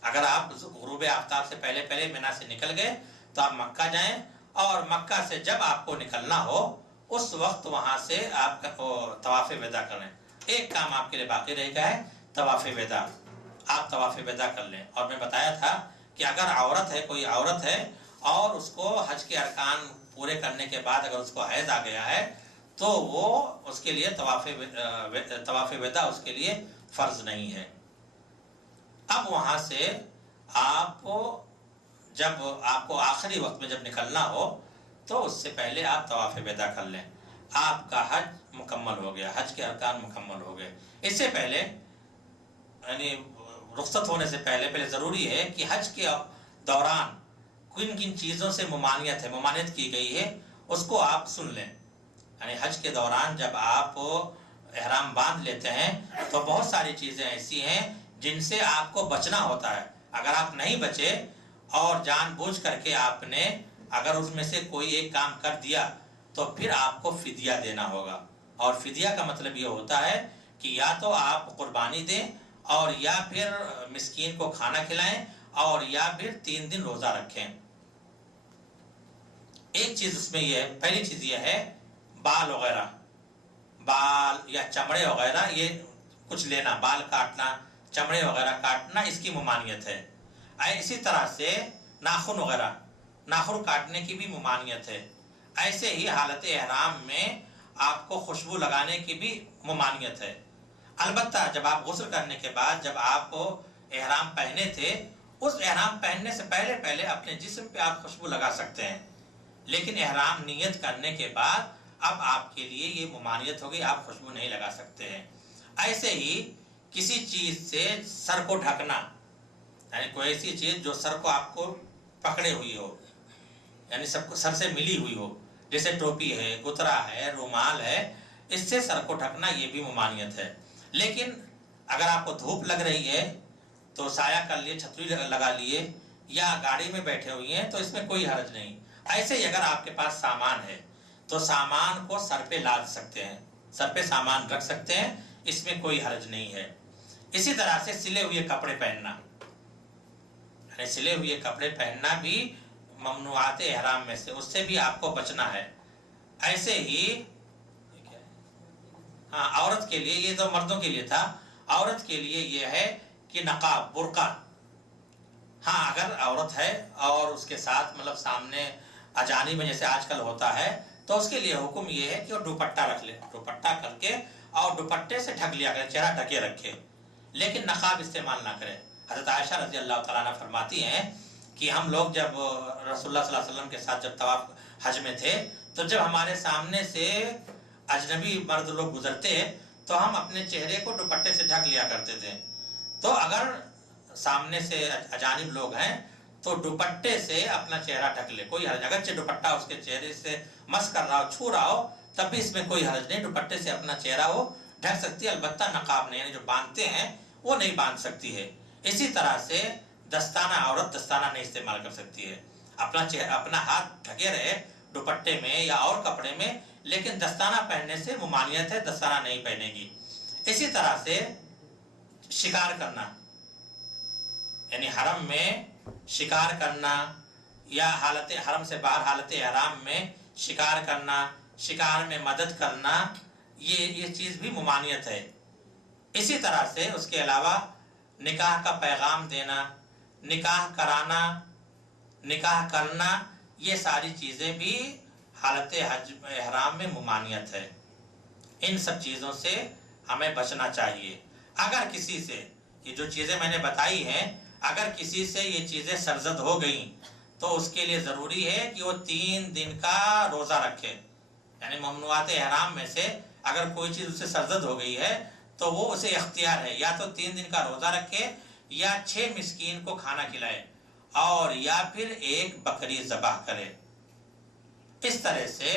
اگر آپ غروب آفتاب سے پہلے پہلے مینا سے نکل گئے تو آپ مکہ جائیں، اور مکہ سے جب آپ کو نکلنا ہو اس وقت وہاں سے آپ طواف وداع کریں۔ ایک کام آپ کے لیے باقی رہ گیا ہے، طواف وداع۔ آپ طواف وداع کر لیں۔ اور میں بتایا تھا کہ اگر عورت ہے، کوئی عورت ہے اور اس کو حج کے ارکان پورے کرنے کے بعد اگر اس کو حیض آ گیا ہے تو وہ اس کے لیے طواف وداع اس کے لیے فرض نہیں ہے۔ اب وہاں سے جب آپ کو آخری وقت میں جب نکلنا ہو تو اس سے پہلے آپ طواف وداع کر لیں، آپ کا حج مکمل ہو گیا، حج کے ارکان مکمل ہو گئے۔ اس سے پہلے یعنی رخصت ہونے سے پہلے ضروری ہے کہ حج کے دوران کن کن چیزوں سے ممانعت کی گئی ہے اس کو آپ سن لیں۔ یعنی حج کے دوران جب آپ احرام باندھ لیتے ہیں تو بہت ساری چیزیں ایسی ہیں جن سے آپ کو بچنا ہوتا ہے۔ اگر آپ نہیں بچے اور جان بوجھ کر کے آپ نے اگر اس میں سے کوئی ایک کام کر دیا تو پھر آپ کو فدیہ دینا ہوگا، اور فدیہ کا مطلب یہ ہوتا ہے کہ یا تو آپ قربانی دیں اور یا پھر مسکین کو کھانا کھلائیں اور یا پھر 3 دن روزہ رکھیں۔ ایک چیز اس میں یہ ہے، پہلی چیز یہ ہے بال وغیرہ، بال یا چمڑے وغیرہ یہ کچھ لینا، بال کاٹنا، چمڑے وغیرہ کاٹنا، اس کی ممانعت ہے۔ اسی طرح سے ناخن وغیرہ، ناخن کاٹنے کی بھی ممانعت ہے۔ ایسے ہی حالت احرام میں آپ کو خوشبو لگانے کی بھی ممانعت ہے۔ البتہ جب آپ غسل کرنے کے بعد جب آپ احرام پہنے تھے، اس احرام پہننے سے پہلے اپنے جسم پہ آپ خوشبو لگا سکتے ہیں، لیکن احرام نیت کرنے کے بعد اب آپ کے لیے یہ ممانعت ہوگی، آپ خوشبو نہیں لگا سکتے ہیں۔ ایسے ہی کسی چیز سے سر کو ڈھکنا، یعنی کوئی ایسی چیز جو سر کو آپ کو پکڑے ہوئی ہو، یعنی سب کو سر سے ملی ہوئی ہو، جیسے ٹوپی ہے، گترا ہے، رومال ہے، اس سے سر کو ڈھکنا یہ بھی ممانعت ہے۔ لیکن اگر آپ کو دھوپ لگ رہی ہے تو سایہ کر لیے، چھتری لگا لیے، یا گاڑی میں بیٹھے ہوئے ہیں تو اس میں کوئی حرج نہیں۔ ایسے ہی اگر آپ کے پاس سامان ہے تو سامان کو سر پہ لاد سکتے ہیں، سر پہ سامان رکھ سکتے ہیں، اس میں کوئی حرج نہیں ہے۔ اسی طرح سے سلے ہوئے کپڑے پہننا، یعنی سلے ہوئے کپڑے پہننا بھی ممنوعات احرام میں سے، اس سے بھی آپ کو بچنا ہے۔ ایسے ہی عورت کے لیے، یہ تو مردوں کے لیے تھا، عورت کے لیے یہ ہے کہ نقاب، برقع، اگر عورت ہے اور اس کے ساتھ مطلب سامنے اجانب میں جیسے آج کل ہوتا ہے تو اس کے لیے حکم یہ ہے کہ وہ دوپٹہ رکھ لے، دوپٹہ کر کے اور دوپٹے سے ڈھک لیا کرے، چہرہ ڈھکے رکھے، لیکن نقاب استعمال نہ کرے۔ حضرت عائشہ رضی اللہ تعالیٰ عنہ فرماتی ہیں کہ ہم لوگ جب رسول اللہ صلی اللہ علیہ وسلم کے ساتھ جب طواف حج میں تھے تو جب ہمارے سامنے سے اجنبی مرد لوگ گزرتے تو ہم اپنے چہرے کو دوپٹے سے ڈھک لیا کرتے تھے۔ تو اگر سامنے سے اجانب لوگ ہیں تو دوپٹے سے اپنا چہرہ ڈھک لے، کوئی حرج، اگرچہ دوپٹہ اس کے چہرے سے مس کر رہا ہو، چھو رہا ہو، تب بھی اس میں کوئی حرج نہیں، دوپٹے سے اپنا چہرہ وہ ڈھک سکتی ہے، البتہ نقاب نہیں، یعنی جو باندھتے ہیں وہ نہیں باندھ سکتی ہے۔ اسی طرح سے دستانہ، عورت دستانہ نہیں استعمال کر سکتی ہے، اپنا ہاتھ ڈھکے رہے دوپٹے میں یا اور کپڑے میں، لیکن دستانہ پہننے سے ممانعت ہے، دستانہ نہیں پہنے گی۔ اسی طرح سے شکار کرنا، یعنی حرم میں شکار کرنا یا حالت حرم سے باہر حالت احرام میں شکار کرنا، شکار میں مدد کرنا، یہ چیز بھی ممانعت ہے۔ اسی طرح سے اس کے علاوہ نکاح کا پیغام دینا، نکاح کرانا، نکاح کرنا، یہ ساری چیزیں بھی حالت حج احرام میں ممانعت ہے۔ ان سب چیزوں سے ہمیں بچنا چاہیے۔ اگر کسی سے یہ جو چیزیں میں نے بتائی ہیں، اگر کسی سے یہ چیزیں سرزد ہو گئیں تو اس کے لیے ضروری ہے کہ وہ 3 دن کا روزہ رکھے، یعنی ممنوعات احرام میں سے اگر کوئی چیز اس سے سرزد ہو گئی ہے تو وہ اسے اختیار ہے، یا تو 3 دن کا روزہ رکھے، یا 6 مسکین کو کھانا کھلائے، اور یا پھر 1 بکری ذبح کرے۔ اس طرح سے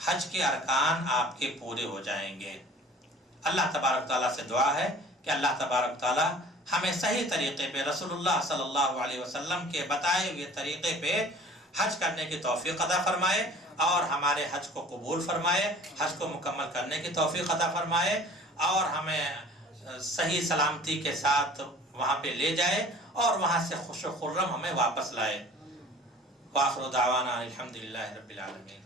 حج کے ارکان آپ کے پورے ہو جائیں گے۔ اللہ تبارک تعالیٰ سے دعا ہے کہ اللہ تبارک تعالیٰ ہمیں صحیح طریقے پہ رسول اللہ صلی اللہ علیہ وسلم کے بتائے ہوئے طریقے پہ حج کرنے کی توفیق عطا فرمائے، اور ہمارے حج کو قبول فرمائے، حج کو مکمل کرنے کی توفیق عطا فرمائے، اور ہمیں صحیح سلامتی کے ساتھ وہاں پہ لے جائے اور وہاں سے خوش و خرم ہمیں واپس لائے۔ وآخر دعوانا الحمدللہ رب العالمین۔